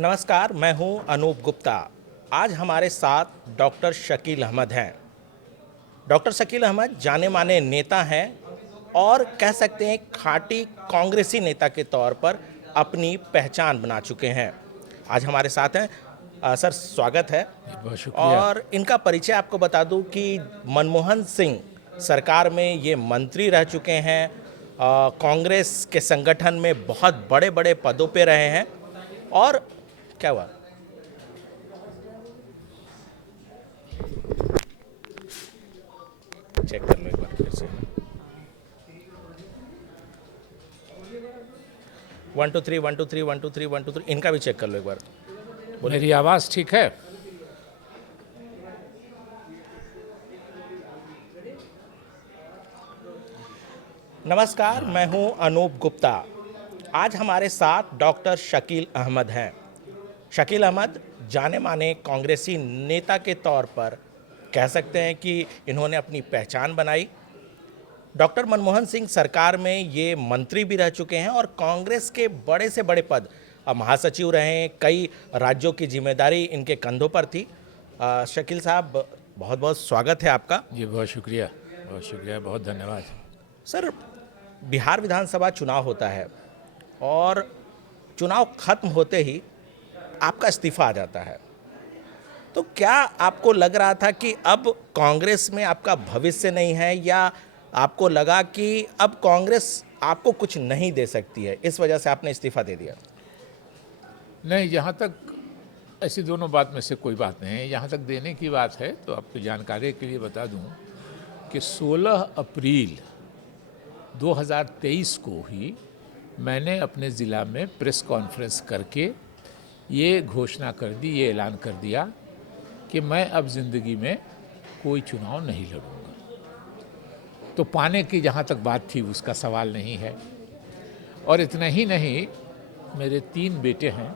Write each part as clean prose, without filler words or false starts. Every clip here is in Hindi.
नमस्कार, मैं हूं अनूप गुप्ता। आज हमारे साथ डॉक्टर शकील अहमद हैं। डॉक्टर शकील अहमद जाने माने नेता हैं और कह सकते हैं खाँटी कांग्रेसी नेता के तौर पर अपनी पहचान बना चुके हैं। आज हमारे साथ हैं। सर, स्वागत है। बहुत शुक्रिया। और इनका परिचय आपको बता दूं कि मनमोहन सिंह सरकार में ये मंत्री रह चुके हैं। कांग्रेस के संगठन में बहुत बड़े बड़े पदों पे रहे हैं। और क्या हुआ? चेक कर लो एक बार फिर से। 1 2 3 1 2 3 1 2 3 1 2 3 इनका भी चेक कर लो एक बार। मेरी आवाज़ ठीक है? नमस्कार, मैं हूं अनूप गुप्ता। आज हमारे साथ डॉक्टर शकील अहमद हैं। शकील अहमद जाने माने कांग्रेसी नेता के तौर पर कह सकते हैं कि इन्होंने अपनी पहचान बनाई। डॉक्टर मनमोहन सिंह सरकार में ये मंत्री भी रह चुके हैं और कांग्रेस के बड़े से बड़े पद, महासचिव रहे हैं। कई राज्यों की जिम्मेदारी इनके कंधों पर थी। शकील साहब, बहुत बहुत स्वागत है आपका। जी बहुत शुक्रिया, बहुत शुक्रिया, बहुत धन्यवाद। सर, बिहार विधानसभा चुनाव होता है और चुनाव खत्म होते ही आपका इस्तीफा आ जाता है। तो क्या आपको लग रहा था कि अब कांग्रेस में आपका भविष्य नहीं है, या आपको लगा कि अब कांग्रेस आपको कुछ नहीं दे सकती है, इस वजह से आपने इस्तीफा दे दिया? नहीं, जहाँ तक ऐसी दोनों बात में से कोई बात नहीं है। जहाँ तक देने की बात है तो आपको जानकारी के लिए बता दूं कि 16 अप्रैल 2023 को ही मैंने अपने ज़िला में प्रेस कॉन्फ्रेंस करके ये घोषणा कर दी, ये ऐलान कर दिया कि मैं अब ज़िंदगी में कोई चुनाव नहीं लड़ूंगा। तो पाने की जहाँ तक बात थी उसका सवाल नहीं है। और इतना ही नहीं, मेरे 3 बेटे हैं,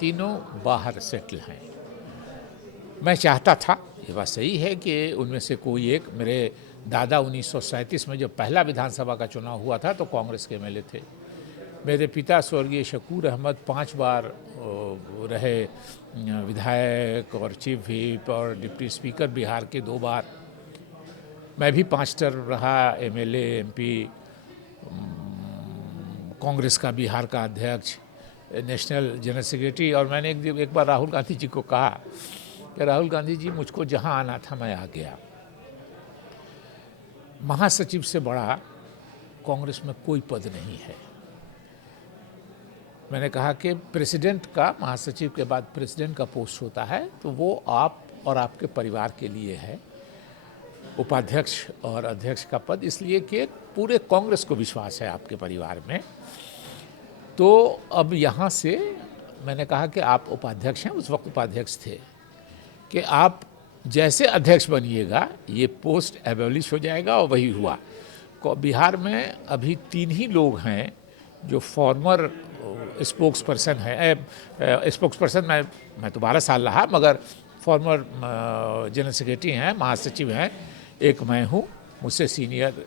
तीनों बाहर सेटल हैं। मैं चाहता था, ये बात सही है कि उनमें से कोई एक, मेरे दादा 1937 में जब पहला विधानसभा का चुनाव हुआ था तो कांग्रेस के एमएलए थे। मेरे पिता स्वर्गीय शकूर अहमद 5 बार रहे विधायक और चीफ व्हिप और डिप्टी स्पीकर बिहार के 2 बार। मैं भी 5 टर्म रहा एमएलए, एमपी, कांग्रेस का बिहार का अध्यक्ष, नेशनल जनरल सेक्रेटरी। और मैंने एक बार राहुल गांधी जी को कहा कि राहुल गांधी जी, मुझको जहां आना था मैं आ गया। महासचिव से बड़ा कांग्रेस में कोई पद नहीं है। मैंने कहा कि प्रेसिडेंट का, महासचिव के बाद प्रेसिडेंट का पोस्ट होता है तो वो आप और आपके परिवार के लिए है। उपाध्यक्ष और अध्यक्ष का पद इसलिए कि पूरे कांग्रेस को विश्वास है आपके परिवार में। तो अब यहाँ से मैंने कहा कि आप उपाध्यक्ष हैं, उस वक्त उपाध्यक्ष थे, कि आप जैसे अध्यक्ष बनिएगा ये पोस्ट एबॉलिश हो जाएगा। और वही हुआ। बिहार में अभी 3 ही लोग हैं जो फॉर्मर स्पोक्स पर्सन है। स्पोक्स पर्सन मैं तो 12 साल रहा, मगर फॉर्मर जनरल सेक्रेटरी हैं, महासचिव हैं। एक मैं हूँ, मुझसे सीनियर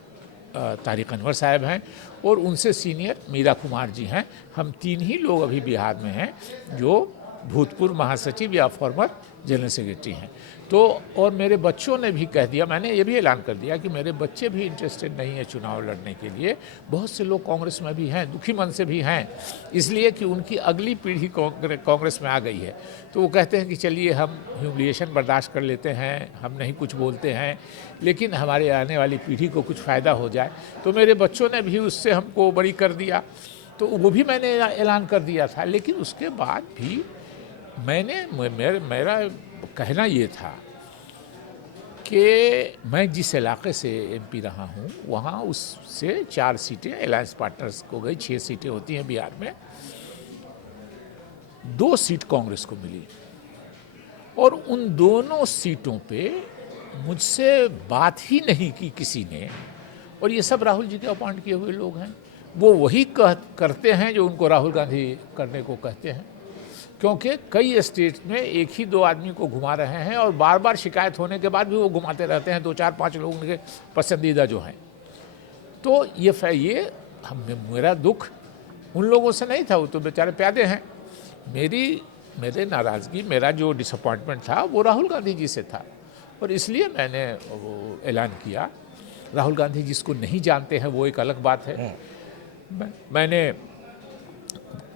तारिक अनवर साहब हैं और उनसे सीनियर मीरा कुमार जी हैं। हम 3 ही लोग अभी बिहार में हैं जो भूतपूर्व महासचिव या फॉर्मर जनरल सेक्रेटरी हैं। तो और मेरे बच्चों ने भी कह दिया, मैंने ये भी ऐलान कर दिया कि मेरे बच्चे भी इंटरेस्टेड नहीं है चुनाव लड़ने के लिए। बहुत से लोग कांग्रेस में भी हैं, दुखी मन से भी हैं, इसलिए कि उनकी अगली पीढ़ी कांग्रेस में आ गई है। तो वो कहते हैं कि चलिए हम ह्यूमिलिएशन बर्दाश्त कर लेते हैं, हम नहीं कुछ बोलते हैं, लेकिन हमारे आने वाली पीढ़ी को कुछ फ़ायदा हो जाए। तो मेरे बच्चों ने भी उससे हमको बरी कर दिया, तो वो भी मैंने ऐलान कर दिया था। लेकिन उसके बाद भी मेरा कहना ये था कि मैं जिस इलाके से एमपी रहा हूँ वहाँ उससे 4 सीटें अलायंस पार्टनर्स को गई। 6 सीटें होती हैं बिहार में, 2 सीट कांग्रेस को मिली। और उन दोनों सीटों पे मुझसे बात ही नहीं की किसी ने। और ये सब राहुल जी के अपॉइंट किए हुए लोग हैं। वो वही करते हैं जो उनको राहुल गांधी करने को कहते हैं, क्योंकि कई स्टेट में एक ही 2 आदमी को घुमा रहे हैं और बार बार शिकायत होने के बाद भी वो घुमाते रहते हैं। 2 4 5 लोग उनके पसंदीदा जो हैं। तो ये मेरा दुख उन लोगों से नहीं था, वो तो बेचारे प्यादे हैं। मेरे नाराज़गी, मेरा जो डिसअपॉइंटमेंट था वो राहुल गांधी जी से था, और इसलिए मैंने वो ऐलान किया। राहुल गांधी जिसको नहीं जानते हैं वो एक अलग बात है। मैंने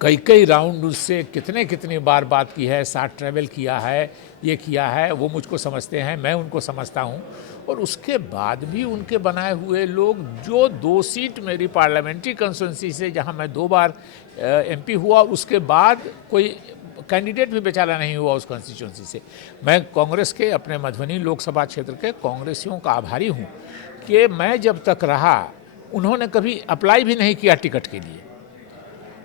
कई राउंड उससे कितनी बार बात की है, साथ ट्रैवल किया है, ये किया है, वो मुझको समझते हैं, मैं उनको समझता हूँ। और उसके बाद भी उनके बनाए हुए लोग, जो 2 सीट मेरी पार्लियामेंट्री कंस्टिट्यूंसी से जहाँ मैं 2 बार एमपी हुआ, उसके बाद कोई कैंडिडेट भी बेचारा नहीं हुआ उस कंस्टिट्यूंसी से। मैं कांग्रेस के, अपने मधुबनी लोकसभा क्षेत्र के कांग्रेसियों का आभारी हूँ कि मैं जब तक रहा उन्होंने कभी अप्लाई भी नहीं किया टिकट के लिए।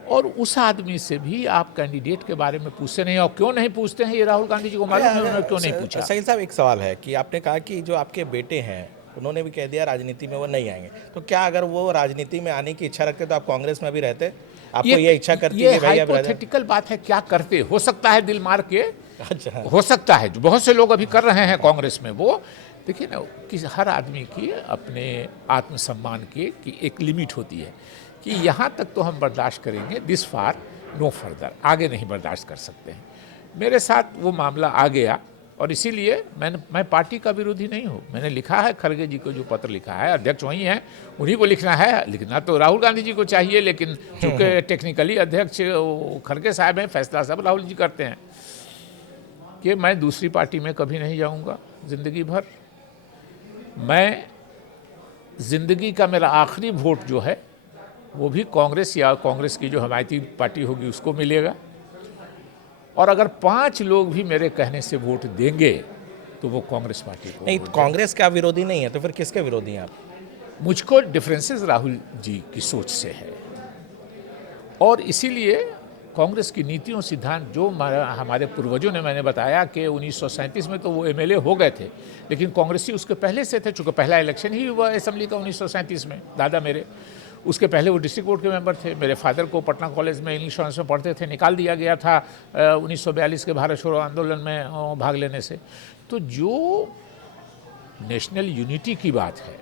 और उस आदमी से भी आप कैंडिडेट के बारे में पूछते नहीं, और क्यों नहीं पूछते हैं ये राहुल गांधी जी को मालूम है, उन्होंने क्यों नहीं पूछा। साहिल साहब, एक सवाल है कि आपने कहा कि जो आपके बेटे हैं उन्होंने भी कह दिया राजनीति में वो नहीं आएंगे, तो क्या अगर वो राजनीति में आने की इच्छा रखते तो आप कांग्रेस में भी रहते? आपको ये इच्छा करती ये है भाई अब हाइपोथेटिकल बात है, क्या करते, हो सकता है दिल मार के, अच्छा, हो सकता है, जो बहुत से लोग अभी कर रहे हैं कांग्रेस में। वो देखिए ना कि हर आदमी की अपने आत्मसम्मान की एक लिमिट होती है कि यहाँ तक तो हम बर्दाश्त करेंगे, दिस फार नो फर्दर, आगे नहीं बर्दाश्त कर सकते हैं। मेरे साथ वो मामला आ गया, और इसीलिए मैं पार्टी का विरोधी नहीं हूँ। मैंने लिखा है खड़गे जी को, जो पत्र लिखा है, अध्यक्ष वही हैं, उन्हीं को लिखना है। लिखना तो राहुल गांधी जी को चाहिए, लेकिन चूँकि टेक्निकली अध्यक्ष खड़गे साहब हैं, फैसला सब राहुल जी करते हैं कि मैं दूसरी पार्टी में कभी नहीं जाऊँगा ज़िंदगी भर। मैं ज़िंदगी का मेरा आखिरी वोट जो है वो भी कांग्रेस या कांग्रेस की जो हमायती पार्टी होगी उसको मिलेगा। और अगर 5 लोग भी मेरे कहने से वोट देंगे तो वो कांग्रेस पार्टी को नहीं, कांग्रेस का विरोधी नहीं है तो फिर किसके विरोधी हैं आप? मुझको डिफरेंसेस राहुल जी की सोच से है, और इसीलिए कांग्रेस की नीतियों सिद्धांत जो हमारे पूर्वजों ने, मैंने बताया कि 1937 में तो वो एमएलए हो गए थे, लेकिन कांग्रेसी उसके पहले से थे, चूँकि पहला इलेक्शन ही हुआ असेंबली का 1937 में, दादा मेरे। उसके पहले वो डिस्ट्रिक्ट बोर्ड के मेंबर थे। मेरे फादर को पटना कॉलेज में इंग्लिश ऑनर्स में पढ़ते थे, निकाल दिया गया था 1942 के भारत छोड़ो आंदोलन में भाग लेने से। तो जो नेशनल यूनिटी की बात है,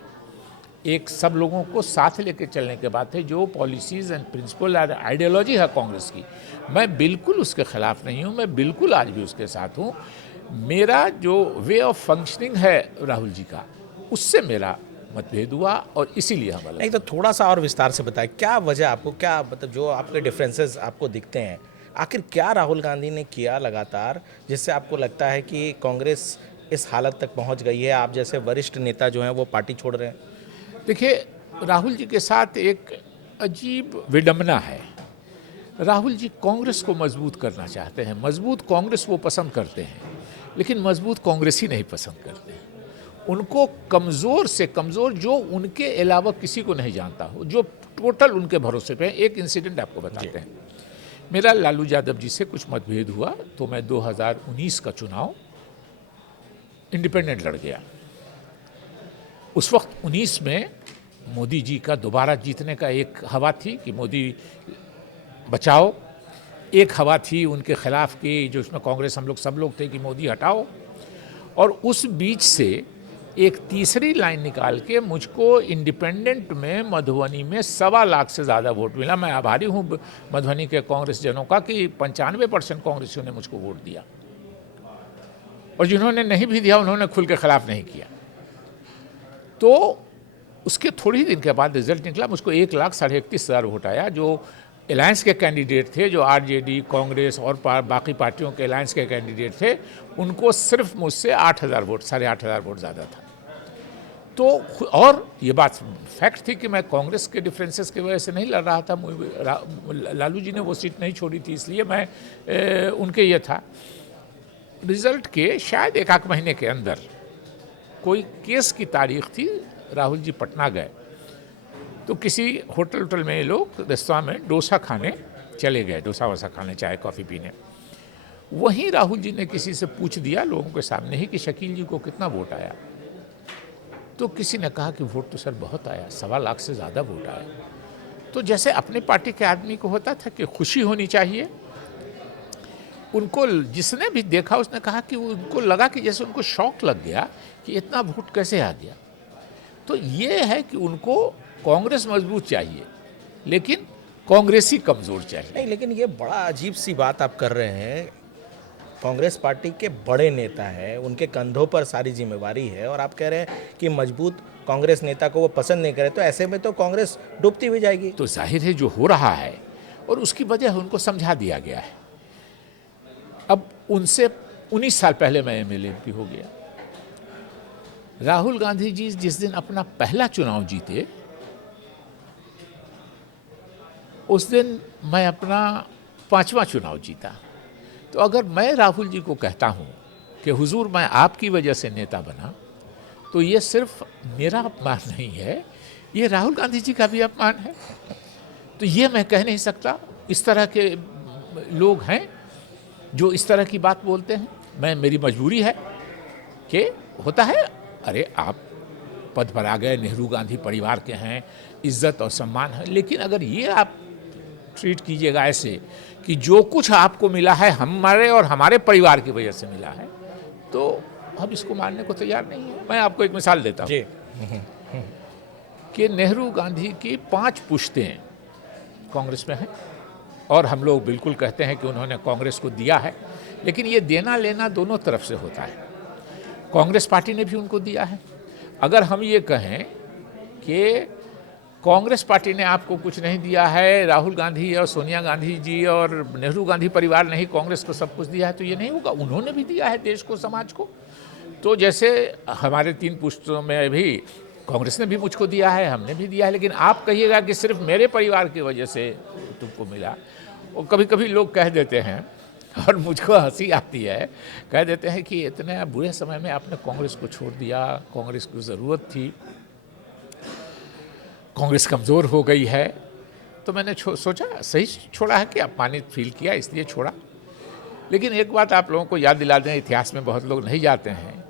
एक सब लोगों को साथ लेके चलने के बात है, जो पॉलिसीज़ एंड प्रिंसिपल और आइडियोलॉजी है कांग्रेस की, मैं बिल्कुल उसके खिलाफ नहीं हूँ, मैं बिल्कुल आज भी उसके साथ हूँ। मेरा जो वे ऑफ फंक्शनिंग है राहुल जी का, उससे मेरा मतभेद हुआ, और इसीलिए हम अलग। नहीं तो थोड़ा सा और विस्तार से बताएं, क्या वजह आपको, क्या मतलब जो आपके डिफरेंसेस आपको दिखते हैं, आखिर क्या राहुल गांधी ने किया लगातार जिससे आपको लगता है कि कांग्रेस इस हालत तक पहुंच गई है, आप जैसे वरिष्ठ नेता जो हैं वो पार्टी छोड़ रहे हैं? देखिए, राहुल जी के साथ एक अजीब विडंबना है। राहुल जी कांग्रेस को मजबूत करना चाहते हैं, मजबूत कांग्रेस वो पसंद करते हैं, लेकिन मजबूत कांग्रेस ही नहीं पसंद करते हैं। उनको कमज़ोर से कमज़ोर, जो उनके अलावा किसी को नहीं जानता हो, जो टोटल उनके भरोसे पे। एक इंसिडेंट आपको बताते हैं। मेरा लालू यादव जी से कुछ मतभेद हुआ, तो मैं 2019 का चुनाव इंडिपेंडेंट लड़ गया। उस वक्त 19 में मोदी जी का दोबारा जीतने का एक हवा थी कि मोदी बचाओ, एक हवा थी उनके खिलाफ की, जो उसमें कांग्रेस हम लोग सब लोग थे कि मोदी हटाओ। और उस बीच से एक तीसरी लाइन निकाल के मुझको इंडिपेंडेंट में मधुबनी में 1.25 लाख से ज़्यादा वोट मिला। मैं आभारी हूँ मधुबनी के कांग्रेस जनों का कि 95% कांग्रेसियों ने मुझको वोट दिया, और जिन्होंने नहीं भी दिया उन्होंने खुल के खिलाफ नहीं किया। तो उसके थोड़ी ही दिन के बाद रिजल्ट निकला, मुझको 1,31,30,000 वोट आया। जो अलायंस के कैंडिडेट थे, जो आरजेडी, कांग्रेस और बाकी पार्टियों के अलायंस के कैंडिडेट थे, उनको सिर्फ मुझसे 8,000 वोट, 8,500 वोट ज़्यादा था। तो और ये बात फैक्ट थी कि मैं कांग्रेस के डिफरेंसेस की वजह से नहीं लड़ रहा था, लालू जी ने वो सीट नहीं छोड़ी थी, इसलिए मैं उनके ये था। रिजल्ट के शायद 1 महीने के अंदर कोई केस की तारीख थी, राहुल जी पटना गए, तो किसी होटल में ये लोग रेस्तरां में डोसा खाने चले गए, डोसा वोसा खाने, चाय कॉफ़ी पीने। वहीं राहुल जी ने किसी से पूछ दिया लोगों के सामने ही कि शकील जी को कितना वोट आया। तो किसी ने कहा कि वोट तो सर बहुत आया, 1.25 लाख से ज़्यादा वोट आया। तो जैसे अपने पार्टी के आदमी को होता था कि खुशी होनी चाहिए, उनको जिसने भी देखा उसने कहा कि उनको लगा कि जैसे उनको शौक लग गया कि इतना वोट कैसे आ गया। तो ये है कि उनको कांग्रेस मजबूत चाहिए, लेकिन कांग्रेसी कमज़ोर चाहिए। नहीं, लेकिन ये बड़ा अजीब सी बात आप कर रहे हैं। कांग्रेस पार्टी के बड़े नेता हैं, उनके कंधों पर सारी जिम्मेवारी है और आप कह रहे हैं कि मजबूत कांग्रेस नेता को वो पसंद नहीं करे, तो ऐसे में तो कांग्रेस डूबती भी जाएगी। तो जाहिर है जो हो रहा है और उसकी वजह उनको समझा दिया गया है। अब उनसे 19 साल पहले मैं MLA हो गया। राहुल गांधी जी जिस दिन अपना पहला चुनाव जीते, उस दिन मैं अपना 5वां चुनाव जीता। तो अगर मैं राहुल जी को कहता हूं कि हुजूर मैं आपकी वजह से नेता बना, तो ये सिर्फ मेरा अपमान नहीं है, ये राहुल गांधी जी का भी अपमान है। तो ये मैं कह नहीं सकता। इस तरह के लोग हैं जो इस तरह की बात बोलते हैं। मेरी मजबूरी है कि होता है, अरे आप पद पर आ गए, नेहरू गांधी परिवार के हैं, इज्जत और सम्मान है, लेकिन अगर ये आप ट्रीट कीजिएगा ऐसे कि जो कुछ आपको मिला है हमारे और हमारे परिवार की वजह से मिला है, तो हम इसको मानने को तैयार नहीं है। मैं आपको एक मिसाल देता हूँ कि नेहरू गांधी की 5 पुश्तें कांग्रेस में हैं और हम लोग बिल्कुल कहते हैं कि उन्होंने कांग्रेस को दिया है, लेकिन ये देना लेना दोनों तरफ से होता है। कांग्रेस पार्टी ने भी उनको दिया है। अगर हम ये कहें कि कांग्रेस पार्टी ने आपको कुछ नहीं दिया है, राहुल गांधी और सोनिया गांधी जी और नेहरू गांधी परिवार ने ही कांग्रेस को सब कुछ दिया है, तो ये नहीं होगा। उन्होंने भी दिया है देश को, समाज को। तो जैसे हमारे 3 पुश्तों में भी कांग्रेस ने भी मुझको दिया है, हमने भी दिया है, लेकिन आप कहिएगा कि सिर्फ मेरे परिवार की वजह से तुमको मिला। और कभी कभी लोग कह देते हैं और मुझको हंसी आती है, कह देते हैं कि इतने बुरे समय में आपने कांग्रेस को छोड़ दिया, कांग्रेस को ज़रूरत थी, कांग्रेस कमज़ोर हो गई है। तो मैंने सोचा सही छोड़ा है कि अपमानित फील किया, इसलिए छोड़ा। लेकिन एक बात आप लोगों को याद दिला दें, इतिहास में बहुत लोग नहीं जाते हैं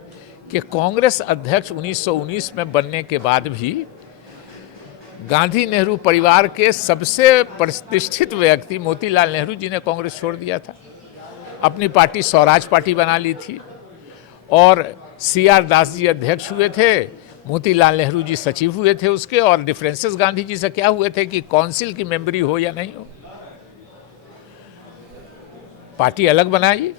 कि कांग्रेस अध्यक्ष 1919 में बनने के बाद भी गांधी नेहरू परिवार के सबसे प्रतिष्ठित व्यक्ति मोतीलाल नेहरू जी ने कांग्रेस छोड़ दिया था, अपनी पार्टी स्वराज पार्टी बना ली थी। और CR दास जी अध्यक्ष हुए थे, मोतीलाल नेहरू जी सचिव हुए थे उसके, और डिफरेंसेस गांधी जी से क्या हुए थे कि काउंसिल की मेंबरी हो या नहीं हो। पार्टी अलग बनाई,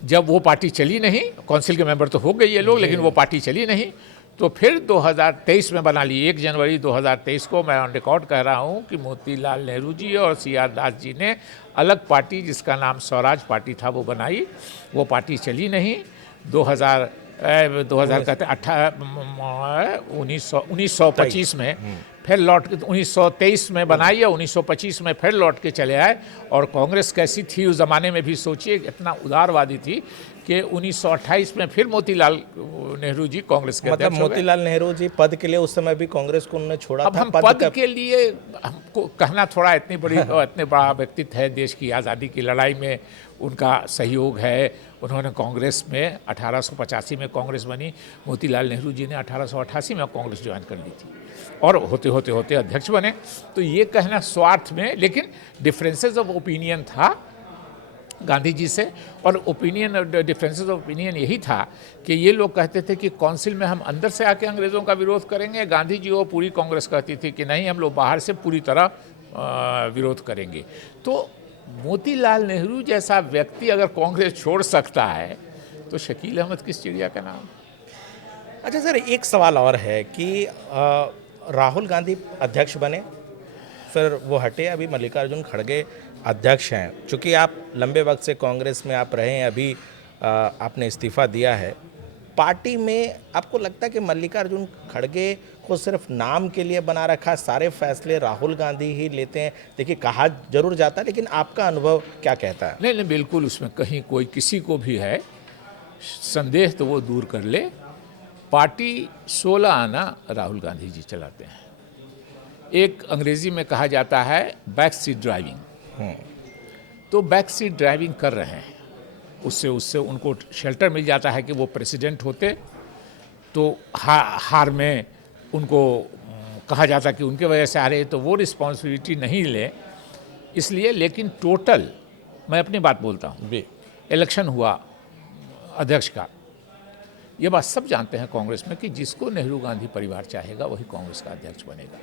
जब वो पार्टी चली नहीं, काउंसिल के मेंबर तो हो गए ये लोग, लेकिन वो पार्टी चली नहीं, तो फिर 2023 में बना ली। 1 जनवरी 2023 को मैं ऑन रिकॉर्ड कह रहा हूँ कि मोतीलाल नेहरू जी और CR दास जी ने अलग पार्टी जिसका नाम स्वराज पार्टी था वो बनाई। वो पार्टी चली नहीं। 2000 कहते 1925 में फिर लौट के 1923 में बनाई और 1925 में फिर लौट के चले आए। और कांग्रेस कैसी थी उस ज़माने में भी सोचिए, इतना उदारवादी थी कि 1928 में फिर मोतीलाल नेहरू जी कांग्रेस के मतलब मोतीलाल नेहरू जी पद के लिए उस समय भी कांग्रेस को उन्होंने छोड़ा अब था। हम पद के लिए हमको कहना थोड़ा इतनी बड़ा व्यक्तित्व है, देश की आज़ादी की लड़ाई में उनका सहयोग है। उन्होंने कांग्रेस में 1885 में कांग्रेस बनी, मोतीलाल नेहरू जी ने 1888 में कांग्रेस ज्वाइन कर ली थी और होते होते होते अध्यक्ष बने। तो ये कहना स्वार्थ में, लेकिन डिफरेंसेस ऑफ ओपिनियन था गांधी जी से। और ओपिनियन डिफरेंसेस ऑफ ओपिनियन यही था कि ये लोग कहते थे कि काउंसिल में हम अंदर से आके अंग्रेज़ों का विरोध करेंगे, गांधी जी वो पूरी कांग्रेस कहती थी कि नहीं, हम लोग बाहर से पूरी तरह विरोध करेंगे। तो मोतीलाल नेहरू जैसा व्यक्ति अगर कांग्रेस छोड़ सकता है तो शकील अहमद किस चिड़िया का नाम। अच्छा सर, एक सवाल और है कि राहुल गांधी अध्यक्ष बने, फिर वो हटे, अभी मल्लिकार्जुन खड़गे अध्यक्ष हैं। चूँकि आप लंबे वक्त से कांग्रेस में आप रहे हैं, अभी आपने इस्तीफ़ा दिया है, पार्टी में आपको लगता है कि मल्लिकार्जुन खड़गे को सिर्फ नाम के लिए बना रखा, सारे फैसले राहुल गांधी ही लेते हैं? देखिए, कहा जरूर जाता है, लेकिन आपका अनुभव क्या कहता है? नहीं, बिल्कुल उसमें कहीं कोई किसी को भी है संदेह तो वो दूर कर ले। पार्टी 16 आना राहुल गांधी जी चलाते हैं। एक अंग्रेजी में कहा जाता है बैक सीट ड्राइविंग। तो बैक सीट ड्राइविंग कर रहे हैं, उससे उनको शेल्टर मिल जाता है कि वो प्रेसिडेंट होते तो हार में उनको कहा जाता कि उनके वजह से हारे, तो वो रिस्पॉन्सिबिलिटी नहीं ले इसलिए। लेकिन टोटल मैं अपनी बात बोलता हूँ, इलेक्शन हुआ अध्यक्ष का, ये बात सब जानते हैं कांग्रेस में कि जिसको नेहरू गांधी परिवार चाहेगा वही कांग्रेस का अध्यक्ष बनेगा।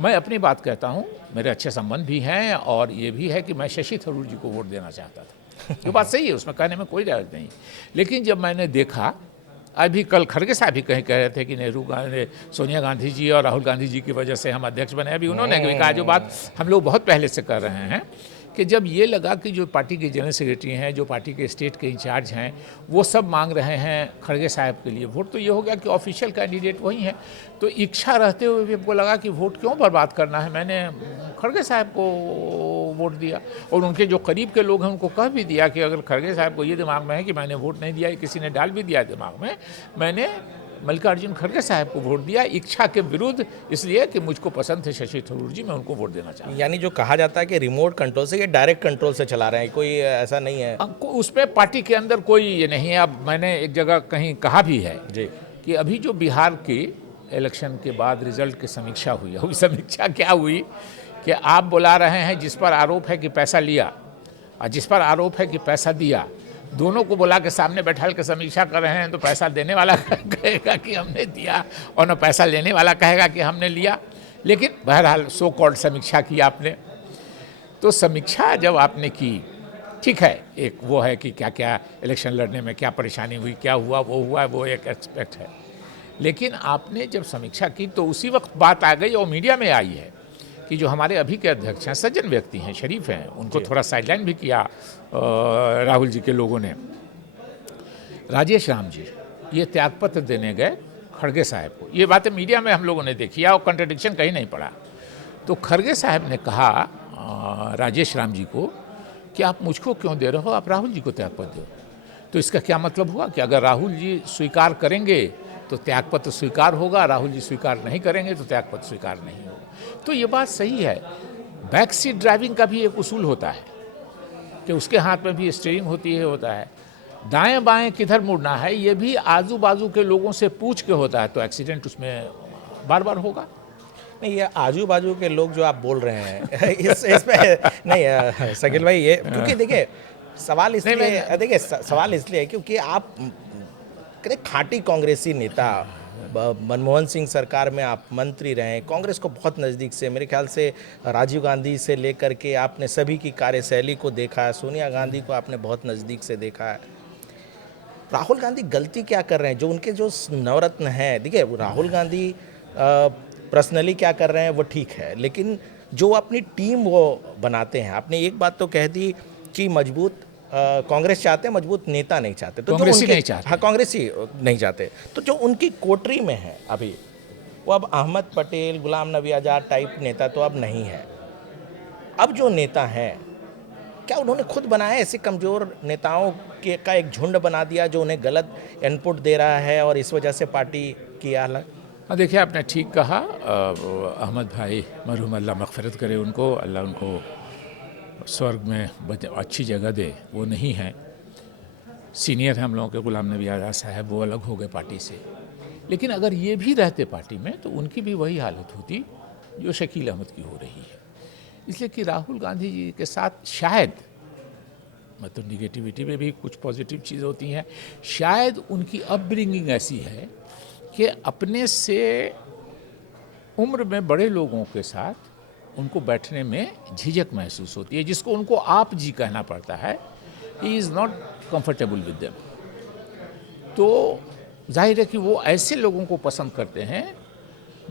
मैं अपनी बात कहता हूँ, मेरे अच्छे संबंध भी हैं और ये भी है कि मैं शशि थरूर जी को वोट देना चाहता था। ये बात सही है, उसमें कहने में कोई राज नहीं। लेकिन जब मैंने देखा, अभी कल खड़गे साहब भी कहीं कह रहे थे कि सोनिया गांधी जी और राहुल गांधी जी की वजह से हम अध्यक्ष बने। अभी उन्होंने भी कहा, जो बात हम लोग बहुत पहले से कर रहे हैं, कि जब ये लगा कि जो पार्टी के जनरल सेक्रेटरी हैं, जो पार्टी के स्टेट के इंचार्ज हैं, वो सब मांग रहे हैं खड़गे साहब के लिए वोट, तो ये हो गया कि ऑफिशियल कैंडिडेट वही हैं। तो इच्छा रहते हुए भी हमको लगा कि वोट क्यों बर्बाद करना है, मैंने खड़गे साहब को वोट दिया। और उनके जो करीब के लोग हैं उनको कह भी दिया कि अगर खड़गे साहब को ये दिमाग में है कि मैंने वोट नहीं दिया, किसी ने डाल भी दिया दिमाग में, मैंने मल्लिकार्जुन खड़गे साहब को वोट दिया इच्छा के विरुद्ध, इसलिए कि मुझको पसंद थे शशि थरूर जी, मैं उनको वोट देना चाहता हूं। यानी जो कहा जाता है कि रिमोट कंट्रोल से, ये डायरेक्ट कंट्रोल से चला रहे हैं, कोई ऐसा नहीं है? उसमें पार्टी के अंदर कोई ये नहीं है। अब मैंने एक जगह कहीं कहा भी है जी कि अभी जो बिहार के इलेक्शन के बाद रिजल्ट की समीक्षा हुई है, उस समीक्षा क्या हुई कि आप बुला रहे हैं जिस पर आरोप है कि पैसा लिया और जिस पर आरोप है कि पैसा दिया, दोनों को बुला के सामने बैठा के समीक्षा कर रहे हैं। तो पैसा देने वाला कहेगा कि हमने दिया और न पैसा लेने वाला कहेगा कि हमने लिया। लेकिन बहरहाल सो कॉल्ड समीक्षा की आपने, तो समीक्षा जब आपने की, ठीक है, एक वो है कि क्या क्या इलेक्शन लड़ने में क्या परेशानी हुई, क्या हुआ, वो एक एक्सपेक्ट है। लेकिन आपने जब समीक्षा की तो उसी वक्त बात आ गई और मीडिया में आई है कि जो हमारे अभी के अध्यक्ष हैं, सज्जन व्यक्ति हैं, शरीफ हैं, उनको थोड़ा साइडलाइन भी किया राहुल जी के लोगों ने। राजेश राम जी ये त्यागपत्र देने गए खड़गे साहब को, ये बातें मीडिया में हम लोगों ने देखी और कंट्रडिक्शन कहीं नहीं पड़ा। तो खड़गे साहब ने कहा राजेश राम जी को कि आप मुझको क्यों दे रहे हो, आप राहुल जी को त्यागपत्र दो। तो इसका क्या मतलब हुआ कि अगर राहुल जी स्वीकार करेंगे तो त्यागपत्र स्वीकार होगा, राहुल जी स्वीकार नहीं करेंगे तो त्यागपत्र स्वीकार नहीं होगा। तो ये बात सही है। बैक सीट ड्राइविंग का भी एक उसूल होता है कि उसके हाथ में भी स्टीयरिंग होता है, दाएं बाएं किधर मुड़ना है ये भी आजू बाजू के लोगों से पूछ के होता है, तो एक्सीडेंट उसमें बार बार होगा। नहीं, ये आजू बाजू के लोग जो आप बोल रहे हैं इस पे नहीं शकील भाई, ये क्योंकि देखिए सवाल इसलिए है क्योंकि आप खाटी कांग्रेसी नेता, मनमोहन सिंह सरकार में आप मंत्री रहे, कांग्रेस को बहुत नज़दीक से, मेरे ख्याल से राजीव गांधी से लेकर के आपने सभी की कार्यशैली को देखा है, सोनिया गांधी को आपने बहुत नज़दीक से देखा है। राहुल गांधी गलती क्या कर रहे हैं? जो उनके जो नवरत्न हैं, देखिए राहुल गांधी पर्सनली क्या कर रहे हैं वो ठीक है, लेकिन जो अपनी टीम वो बनाते हैं, आपने एक बात तो कह दी कि मजबूत कांग्रेस चाहते हैं, मजबूत नेता नहीं चाहते, तो कांग्रेसी नहीं चाहते। हाँ, कांग्रेसी नहीं चाहते। तो जो उनकी कोटरी में है अभी, वो अब अहमद पटेल, गुलाम नबी आज़ाद टाइप नेता तो अब नहीं है। अब जो नेता हैं, क्या उन्होंने खुद बनाया ऐसे कमज़ोर नेताओं के का एक झुंड बना दिया जो उन्हें गलत इनपुट दे रहा है और इस वजह से पार्टी की अलग? हाँ, देखिए आपने ठीक कहा। अहमद भाई मरहूम अल्लाह मग़फ़िरत करे उनको, अल्लाह उनको स्वर्ग में अच्छी जगह दे, वो नहीं है, सीनियर हैं हम लोगों के, गुलाम नबी आज़ाद साहब वो अलग हो गए पार्टी से। लेकिन अगर ये भी रहते पार्टी में तो उनकी भी वही हालत होती जो शकील अहमद की हो रही है। इसलिए कि राहुल गांधी जी के साथ शायद, मतलब निगेटिविटी में भी कुछ पॉजिटिव चीज़ होती हैं, शायद उनकी अपब्रिंगिंग ऐसी है कि अपने से उम्र में बड़े लोगों के साथ उनको बैठने में झिझक महसूस होती है, जिसको उनको आप जी कहना पड़ता है। He is not comfortable with them. तो जाहिर है कि वो ऐसे लोगों को पसंद करते हैं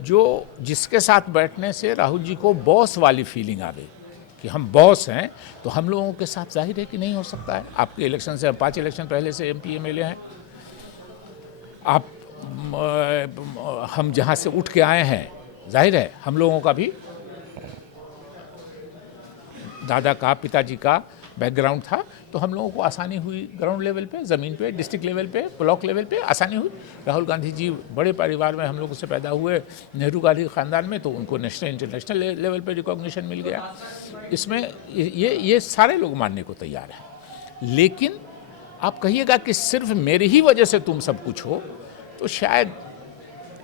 जो जिसके साथ बैठने से राहुल जी को बॉस वाली फीलिंग आ गई कि हम बॉस हैं, तो हम लोगों के साथ जाहिर है कि नहीं हो सकता है। आपके इलेक्शन से 5 इलेक्शन पहले से MP MLA हैं, आप हम जहाँ से उठ के आए हैं, जाहिर है हम लोगों का भी दादा का, पिताजी का बैकग्राउंड था, तो हम लोगों को आसानी हुई ग्राउंड लेवल पे, ज़मीन पे, डिस्ट्रिक्ट लेवल पे, ब्लॉक लेवल पे आसानी हुई। राहुल गांधी जी बड़े परिवार में हम लोगों से पैदा हुए, नेहरू गांधी ख़ानदान में, तो उनको नेशनल इंटरनेशनल लेवल पे रिकॉग्निशन मिल गया। इसमें ये सारे लोग मानने को तैयार हैं। लेकिन आप कहिएगा कि सिर्फ मेरी ही वजह से तुम सब कुछ हो, तो शायद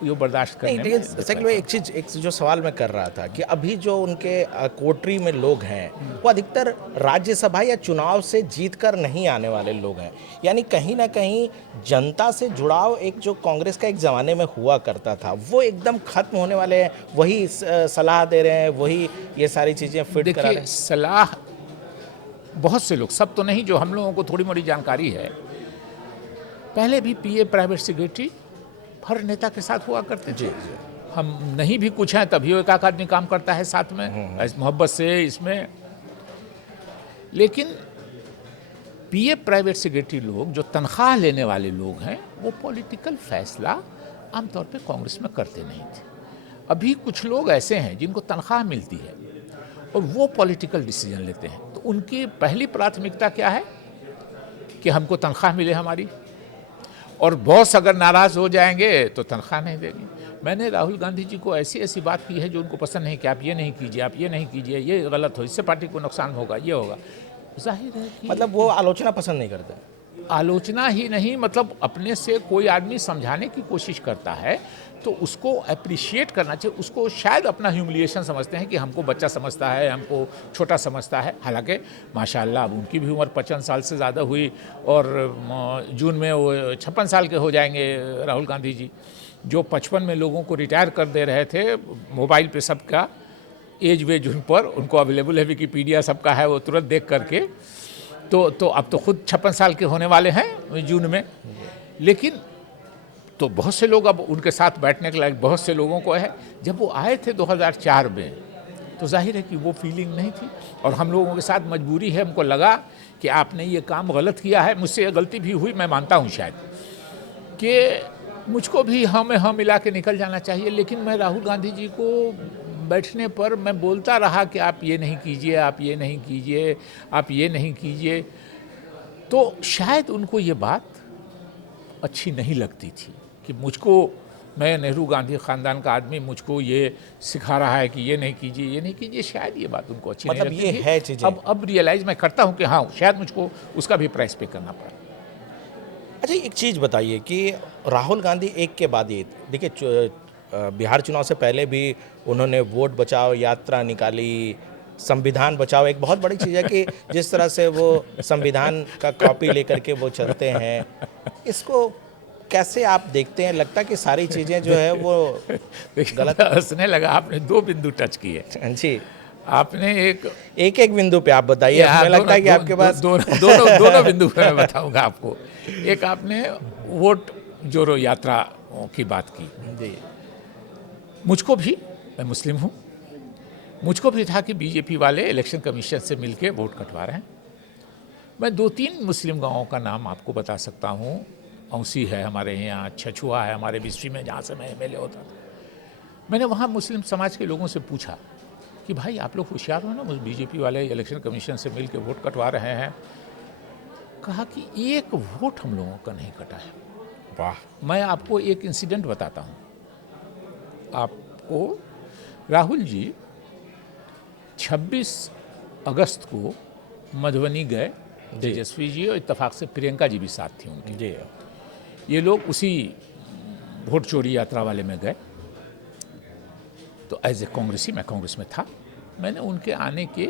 ये बर्दाश्त करने नहीं में लेकिन दिक्कत सच में है। एक जो सवाल मैं कर रहा था कि अभी जो उनके कोटरी में लोग हैं वो अधिकतर राज्यसभा या चुनाव से जीत कर नहीं आने वाले लोग हैं, यानी कहीं ना कहीं जनता से जुड़ाव एक जो कांग्रेस का एक ज़माने में हुआ करता था वो एकदम खत्म होने वाले हैं। वही सलाह दे रहे हैं, वही ये सारी चीज़ें फिट करा रहे देखिए, हैं। सलाह बहुत से लोग, सब तो नहीं, जो हम लोगों को थोड़ी मोड़ी जानकारी है, पहले भी पीए प्राइवेट सेक्रेटरी हर नेता के साथ हुआ करते थे। हम नहीं भी कुछ हैं तभी एक आध आदमी काम करता है साथ में, ऐसे मोहब्बत से इसमें। लेकिन पीए प्राइवेट सेक्रेटरी लोग, जो तनख्वाह लेने वाले लोग हैं, वो पॉलिटिकल फैसला आमतौर पे कांग्रेस में करते नहीं थे। अभी कुछ लोग ऐसे हैं जिनको तनख्वाह मिलती है और वो पॉलिटिकल डिसीजन लेते हैं, तो उनकी पहली प्राथमिकता क्या है कि हमको तनख्वाह मिले हमारी, और बॉस अगर नाराज़ हो जाएंगे तो तनख्वाह नहीं देंगे। मैंने राहुल गांधी जी को ऐसी ऐसी बात की है जो उनको पसंद नहीं, कि आप ये नहीं कीजिए, आप ये नहीं कीजिए, ये गलत हो, इससे पार्टी को नुकसान होगा, ये होगा। जाहिर है कि मतलब वो आलोचना पसंद नहीं करते। आलोचना ही नहीं, मतलब अपने से कोई आदमी समझाने की कोशिश करता है तो उसको अप्रिशिएट करना चाहिए। उसको शायद अपना ह्यूमिलिएशन समझते हैं कि हमको बच्चा समझता है, हमको छोटा समझता है। हालांकि माशाल्लाह अब उनकी भी उम्र 55 साल से ज़्यादा हुई और जून में वो 56 साल के हो जाएंगे राहुल गांधी जी, जो 55 में लोगों को रिटायर कर दे रहे थे। मोबाइल पे सबका एज वेज उन पर उनको अवेलेबल है, विकीपीडिया सबका है, वो तुरंत देख करके तो अब तो खुद 56 साल के होने वाले हैं जून में। लेकिन तो बहुत से लोग अब उनके साथ बैठने के लायक बहुत से लोगों को है। जब वो आए थे 2004 में तो जाहिर है कि वो फीलिंग नहीं थी, और हम लोगों के साथ मजबूरी है। हमको लगा कि आपने ये काम गलत किया है, मुझसे ये गलती भी हुई, मैं मानता हूँ शायद कि मुझको भी हाँ में हाँ मिला के निकल जाना चाहिए। लेकिन मैं राहुल गांधी जी को बैठने पर मैं बोलता रहा कि आप ये नहीं कीजिए, आप ये नहीं कीजिए, आप ये नहीं कीजिए, तो शायद उनको ये बात अच्छी नहीं लगती थी कि मुझको, मैं नेहरू गांधी ख़ानदान का आदमी, मुझको ये सिखा रहा है कि ये नहीं कीजिए, ये नहीं कीजिए। शायद ये बात उनको अच्छी मतलब नहीं लगती ये थी। है चीज़ें। अब रियलाइज़ मैं करता हूँ कि हाँ, शायद मुझको उसका भी प्राइस पे करना पड़ा। अच्छा एक चीज़ बताइए कि राहुल गांधी एक के बाद एक, देखिए बिहार चुनाव से पहले भी उन्होंने वोट बचाओ यात्रा निकाली, संविधान बचाओ, एक बहुत बड़ी चीज़ है कि जिस तरह से वो संविधान का कॉपी लेकर के वो चलते हैं, इसको कैसे आप देखते हैं? लगता है कि सारी चीज़ें जो है वो गलत। हंसने लगा, आपने दो बिंदु टच किए। जी, आपने एक एक बिंदु पे आप बताइए, हमें लगता है कि आपके पास दोनों बिंदु पे मैं बताऊंगा आपको। एक आपने वोट जोड़ो यात्रा की बात की। जी मुझको भी, मैं मुस्लिम हूँ, मुझको भी था कि बीजेपी वाले इलेक्शन कमीशन से मिलके वोट कटवा रहे हैं। मैं 2-3 मुस्लिम गांवों का नाम आपको बता सकता हूँ। औसी है हमारे यहाँ, छछुआ है हमारे बिस्ट्री में, जहाँ से मैं एमएलए होता था। मैंने वहाँ मुस्लिम समाज के लोगों से पूछा कि भाई आप लोग होशियार हो ना, बीजेपी वाले इलेक्शन कमीशन से मिल के वोट कटवा रहे हैं। कहा कि एक वोट हम लोगों का नहीं कटा है। वाह। मैं आपको एक इंसिडेंट बताता हूँ आपको। राहुल जी 26 अगस्त को मधुबनी गए, तेजस्वी जी और इत्तेफाक से प्रियंका जी भी साथ थी उनकी। जी ये लोग उसी वोट चोरी यात्रा वाले में गए। तो एज ए कांग्रेसी, मैं कांग्रेस में था, मैंने उनके आने के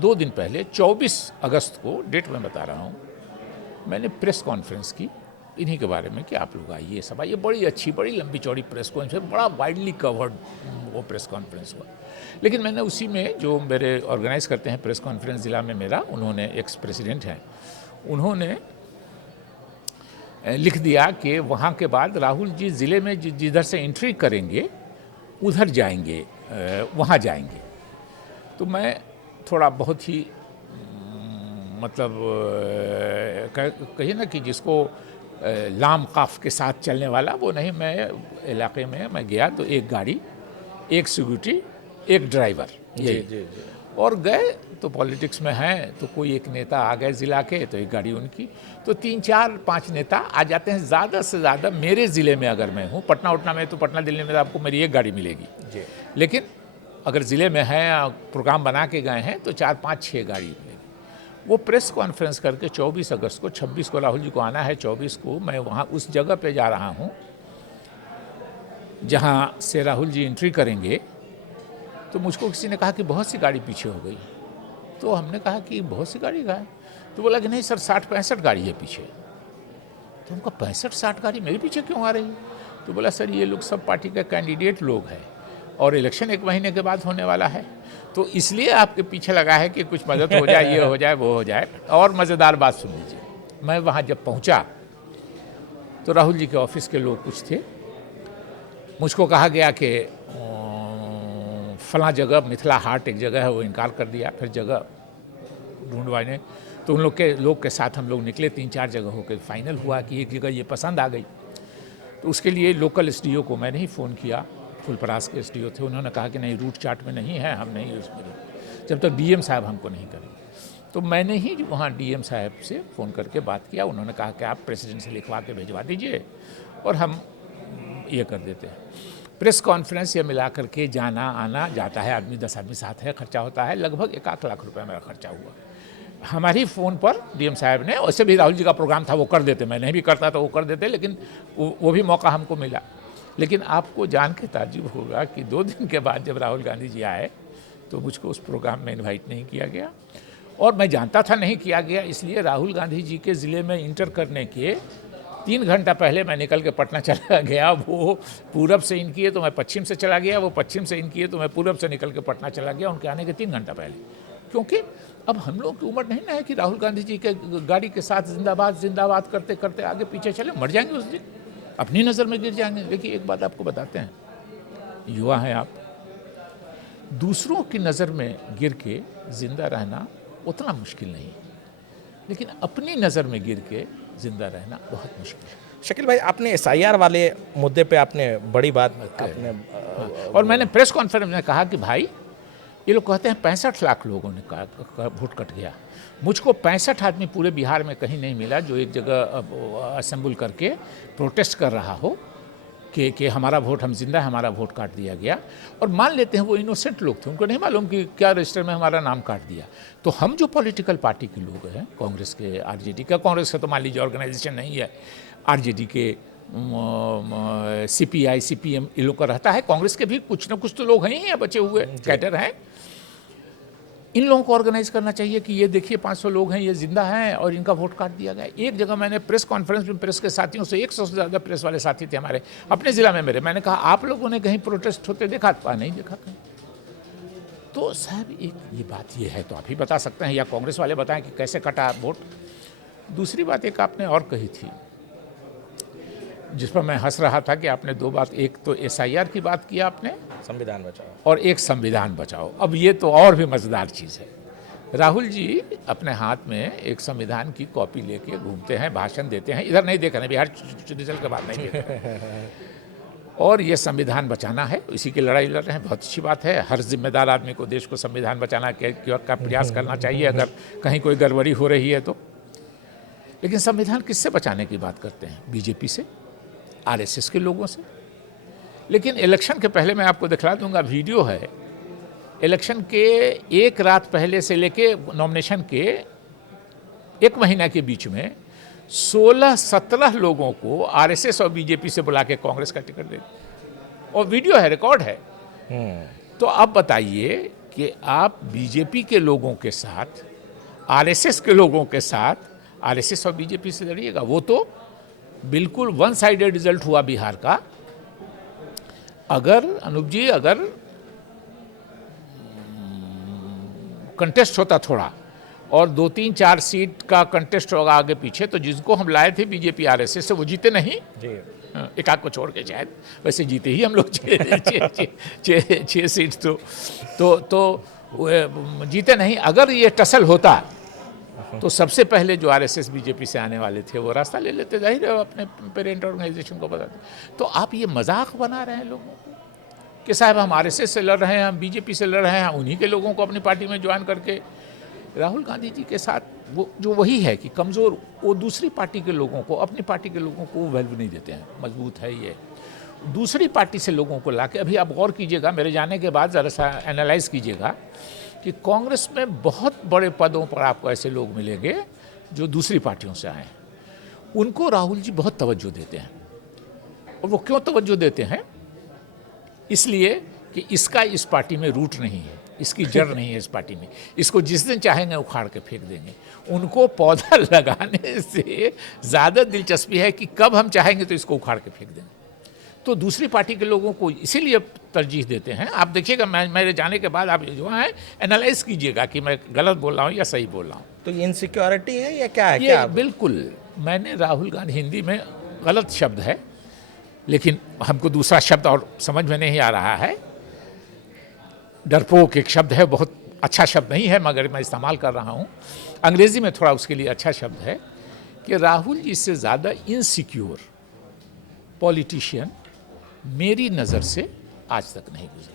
2 दिन पहले 24 अगस्त को, डेट मैं बता रहा हूँ, मैंने प्रेस कॉन्फ्रेंस की इन्हीं के बारे में कि आप लोग आइए, सब आइए। बड़ी अच्छी, बड़ी लंबी चौड़ी प्रेस कॉन्फ्रेंस, बड़ा वाइडली कवर्ड वो प्रेस कॉन्फ्रेंस हुआ। लेकिन मैंने उसी में, जो मेरे ऑर्गेनाइज करते हैं प्रेस कॉन्फ्रेंस ज़िला में मेरा, उन्होंने, एक्स प्रेसिडेंट हैं, उन्होंने लिख दिया कि वहाँ के बाद राहुल जी ज़िले में जिधर से एंट्री करेंगे उधर जाएंगे, वहाँ जाएंगे। तो मैं थोड़ा बहुत ही मतलब कहिए ना कि जिसको लाम काफ के साथ चलने वाला, वो नहीं, मैं इलाके में मैं गया तो एक गाड़ी, एक सिक्योरिटी, एक ड्राइवर, जी और गए। तो पॉलिटिक्स में हैं तो कोई एक नेता आ गए ज़िला के, तो एक गाड़ी उनकी, तो 3-4-5 नेता आ जाते हैं। ज़्यादा से ज़्यादा मेरे ज़िले में अगर मैं हूँ, पटना उटना में, तो पटना दिल्ली में आपको मेरी एक गाड़ी मिलेगी जी। लेकिन अगर ज़िले में है, प्रोग्राम बना के गए हैं, तो 4-5-6 गाड़ी मिलेगी। वो प्रेस कॉन्फ्रेंस करके 24 अगस्त को, 26 को राहुल जी को आना है, 24 को मैं वहाँ उस जगह पे जा रहा हूँ जहाँ से राहुल जी एंट्री करेंगे, तो मुझको किसी ने कहा कि बहुत सी गाड़ी पीछे हो गई। तो हमने कहा कि बहुत सी गाड़ी कहाँ है? तो बोला कि नहीं सर, 60-65 गाड़ी है पीछे। तो हमको 65-60 गाड़ी मेरे पीछे क्यों आ रही है? तो बोला सर, ये लोग सब पार्टी के कैंडिडेट लोग हैं और इलेक्शन 1 महीने के बाद होने वाला है, तो इसलिए आपके पीछे लगा है कि कुछ मदद हो जाए, ये हो जाए, वो हो जाए। और मज़ेदार बात सुन लीजिए, मैं वहाँ जब पहुँचा तो राहुल जी के ऑफिस के लोग कुछ थे, मुझको कहा गया कि फलां जगह मिथिला हाट एक जगह है, वो इनकार कर दिया। फिर जगह ढूंढवाने, तो उन लोग के साथ हम लोग निकले, 3-4 जगह होकर फाइनल हुआ कि एक जगह ये पसंद आ गई। तो उसके लिए लोकल एसडीओ को मैंने ही फ़ोन किया, फुलपरास के एसडीओ थे, उन्होंने कहा कि नहीं, रूट चार्ट में नहीं है, हम नहीं यूज़ करेंगे जब तक डीएम साहब हमको नहीं करेंगे। तो मैंने ही वहाँ डीएम साहब से फ़ोन करके बात किया। उन्होंने कहा कि आप प्रेसिडेंट से लिखवा के भिजवा दीजिए और हम ये कर देते हैं। प्रेस कॉन्फ्रेंस ये मिला करके जाना आना जाता है, आदमी 10 आदमी साथ है, खर्चा होता है लगभग 1-8 लाख रुपए मेरा खर्चा हुआ। हमारी फ़ोन पर डीएम साहब ने, वैसे भी राहुल जी का प्रोग्राम था, वो कर देते, मैं नहीं भी करता तो वो कर देते, लेकिन वो भी मौका हमको मिला। लेकिन आपको जान के ताज्जुब होगा कि 2 दिन के बाद जब राहुल गांधी जी आए तो मुझको उस प्रोग्राम में इन्वाइट नहीं किया गया, और मैं जानता था नहीं किया गया। इसलिए राहुल गांधी जी के ज़िले में इंटर करने के 3 घंटा पहले मैं निकल के पटना चला गया। वो पूरब से इन किए तो मैं पश्चिम से चला गया, वो पश्चिम से इन किए तो मैं पूरब से निकल के पटना चला गया, उनके आने के 3 घंटा पहले। क्योंकि अब हम लोग की उम्र नहीं ना है कि राहुल गांधी जी के गाड़ी के साथ जिंदाबाद जिंदाबाद करते करते आगे पीछे चले, मर जाएंगे उस दिन, अपनी नज़र में गिर जाएंगे। देखिए, एक बात आपको बताते हैं, युवा हैं आप, दूसरों की नज़र में गिर के जिंदा रहना उतना मुश्किल नहीं, लेकिन अपनी नज़र में गिर के जिंदा रहना बहुत मुश्किल है। शकील भाई, आपने एसआईआर वाले मुद्दे पे आपने बड़ी बात आपने और मैंने प्रेस कॉन्फ्रेंस में कहा कि भाई, ये लोग कहते हैं 65 लाख लोगों ने वोट कट गया। मुझको 65 आदमी पूरे बिहार में कहीं नहीं मिला जो एक जगह असेंबल करके प्रोटेस्ट कर रहा हो कि हमारा वोट, हम जिंदा है, हमारा वोट काट दिया गया। और मान लेते हैं वो इनोसेंट लोग थे, उनको नहीं मालूम कि क्या रजिस्टर में हमारा नाम काट दिया। तो हम जो पॉलिटिकल पार्टी के लोग हैं, कांग्रेस के, आरजेडी का, कांग्रेस का तो मान लीजिए ऑर्गेनाइजेशन नहीं है, आरजेडी के, सीपीआई, सीपीएम, ये लोग का रहता है। कांग्रेस के भी कुछ ना कुछ तो लोग हैं ही, बचे हुए कैडर हैं। इन लोगों को ऑर्गेनाइज करना चाहिए कि ये देखिए 500 लोग हैं, ये जिंदा हैं और इनका वोट काट दिया गया। एक जगह मैंने प्रेस कॉन्फ्रेंस में प्रेस के साथियों से, 100 से ज़्यादा प्रेस वाले साथी थे हमारे अपने ज़िला में मेरे, मैंने कहा आप लोगों ने कहीं प्रोटेस्ट होते देखा? नहीं देखा कहीं। तो साहब, एक ये बात ये है, तो आप ही बता सकते हैं या कांग्रेस वाले बताएं कि कैसे कटा वोट। दूसरी बात एक आपने और कही थी जिस पर मैं हंस रहा था कि आपने 2 बात, एक तो एसआईआर की बात किया आपने, संविधान बचाओ, और एक संविधान बचाओ। अब ये तो और भी मज़ेदार चीज़ है। राहुल जी अपने हाथ में एक संविधान की कॉपी लेके घूमते हैं, भाषण देते हैं, इधर नहीं देख रहे, बिहार रिजल्ट के बाद नहीं देख रहे और ये संविधान बचाना है, इसी की लड़ाई लड़ रहे हैं। बहुत अच्छी बात है, हर जिम्मेदार आदमी को देश को संविधान बचाना का प्रयास करना चाहिए अगर कहीं कोई गड़बड़ी हो रही है तो। लेकिन संविधान किससे बचाने की बात करते हैं? बीजेपी से, आरएसएस के लोगों से। लेकिन इलेक्शन के पहले मैं आपको दिखला दूंगा, वीडियो है, इलेक्शन के एक रात पहले से लेके नॉमिनेशन के 1 महीना के बीच में 16-17 लोगों को आरएसएस और बीजेपी से बुला के कांग्रेस का टिकट दे, और वीडियो है, रिकॉर्ड है। तो अब बताइए कि आप बीजेपी के लोगों के साथ, आरएसएस के लोगों के साथ, आरएसएस और बीजेपी से लड़िएगा। वो तो बिल्कुल वन साइडेड रिजल्ट हुआ बिहार का। अगर अनूप जी, अगर कंटेस्ट होता थोड़ा और 2-3-4 सीट का कंटेस्ट होगा आगे पीछे, तो जिसको हम लाए थे बीजेपी आरएसएस से, वो जीते नहीं जी, एक आध को छोड़ के शायद, वैसे जीते ही हम लोग 6 सीट तो जीते नहीं। अगर ये टसल होता तो सबसे पहले जो आरएसएस बीजेपी से आने वाले थे वो रास्ता ले लेते, जाहिर है अपने पेरेंट ऑर्गेनाइजेशन को बताते। तो आप ये मजाक बना रहे हैं लोगों को कि साहब हम आरएसएस से लड़ रहे हैं, हम बीजेपी से लड़ रहे हैं, उन्हीं के लोगों को अपनी पार्टी में ज्वाइन करके। राहुल गांधी जी के साथ वो जो वही है कि कमज़ोर, वो दूसरी पार्टी के लोगों को, अपनी पार्टी के लोगों को वैल्यू नहीं देते हैं। मजबूत है ये, दूसरी पार्टी से लोगों को ला के, अभी आप गौर कीजिएगा, मेरे जाने के बाद ज़रा सा एनालाइज कीजिएगा कि कांग्रेस में बहुत बड़े पदों पर आपको ऐसे लोग मिलेंगे जो दूसरी पार्टियों से आए हैं। उनको राहुल जी बहुत तवज्जो देते हैं। और वो क्यों तवज्जो देते हैं? इसलिए कि इसका इस पार्टी में रूट नहीं है, इसकी जड़ नहीं है इस पार्टी में। इसको जिस दिन चाहेंगे उखाड़ के फेंक देंगे। उनको पौधा लगाने से ज़्यादा दिलचस्पी है कि कब हम चाहेंगे तो इसको उखाड़ के फेंक देंगे। तो दूसरी पार्टी के लोगों को इसीलिए तरजीह देते हैं। आप देखिएगा, मेरे जाने के बाद आप जो है एनालाइज कीजिएगा कि मैं गलत बोल रहा हूँ या सही बोल रहा हूँ। तो ये इनसिक्योरिटी है या क्या है? ये क्या बिल्कुल, मैंने राहुल गांधी, हिंदी में गलत शब्द है लेकिन हमको दूसरा शब्द और समझ में नहीं आ रहा है। डरपोक एक शब्द है, बहुत अच्छा शब्द नहीं है मगर मैं इस्तेमाल कर रहा हूँ। अंग्रेज़ी में थोड़ा उसके लिए अच्छा शब्द है कि राहुल जी से ज़्यादा इनसिक्योर पॉलिटिशियन मेरी नज़र से आज तक नहीं गुजरा।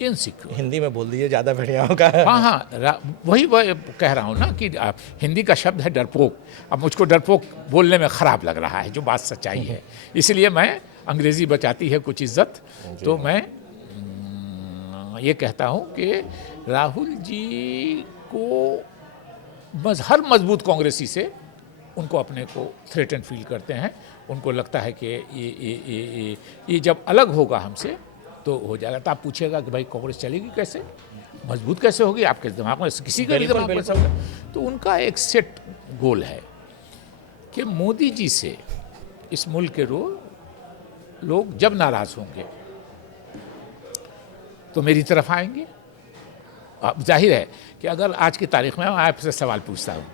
इनसिक्योर हिंदी में बोल दीजिए, ज़्यादा बढ़िया होगा। हाँ, वही कह रहा हूँ ना कि हिंदी का शब्द है डरपोक। अब मुझको डरपोक बोलने में ख़राब लग रहा है, जो बात सच्चाई है, इसलिए मैं अंग्रेज़ी बचाती है कुछ इज्जत, तो मैं ये कहता हूँ कि राहुल जी को हर मजबूत कांग्रेसी से उनको अपने को थ्रेटन फील करते हैं। उनको लगता है कि ये जब अलग होगा हमसे तो हो जाएगा। तो आप पूछेगा कि भाई कांग्रेस चलेगी कैसे, मजबूत कैसे होगी, आपके दिमाग में किसी का भी दिमाग में होगा। तो उनका एक सेट गोल है कि मोदी जी से इस मुल्क के लोग जब नाराज़ होंगे तो मेरी तरफ आएंगे। अब जाहिर है कि अगर आज की तारीख में मैं आपसे सवाल पूछता हूँ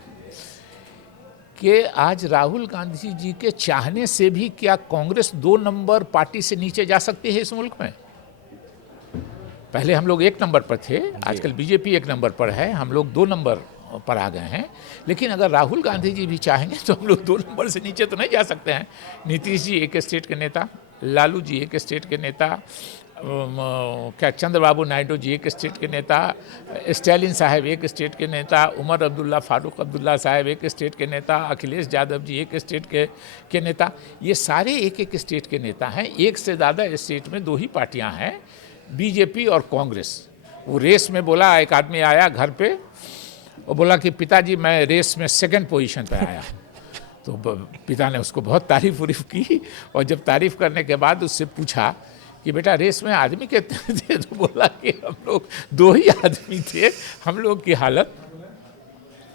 कि आज राहुल गांधी जी के चाहने से भी क्या कांग्रेस 2 नंबर पार्टी से नीचे जा सकती है इस मुल्क में? पहले हम लोग 1 नंबर पर थे, आजकल बीजेपी 1 नंबर पर है, हम लोग 2 नंबर पर आ गए हैं। लेकिन अगर राहुल गांधी जी भी चाहेंगे तो हम लोग 2 नंबर से नीचे तो नहीं जा सकते हैं। नीतीश जी एक स्टेट के नेता, लालू जी एक स्टेट के नेता, क्या चंद्रबाबू नायडू जी एक स्टेट के नेता, स्टालिन साहब एक स्टेट के नेता, उमर अब्दुल्ला, फारूक अब्दुल्ला साहब एक स्टेट के नेता, अखिलेश यादव जी एक स्टेट के नेता, ये सारे एक स्टेट के नेता हैं। एक से ज़्यादा स्टेट में 2 ही पार्टियां हैं, बीजेपी और कांग्रेस। वो रेस में बोला, एक आदमी आया घर पे और बोला कि पिताजी मैं रेस में 2nd पोजीशन पे आया। तो पिता ने उसको बहुत तारीफ की और जब तारीफ करने के बाद उससे पूछा कि बेटा रेस में आदमी कितने थे, तो बोला कि हम लोग 2 ही आदमी थे। हम लोग की हालत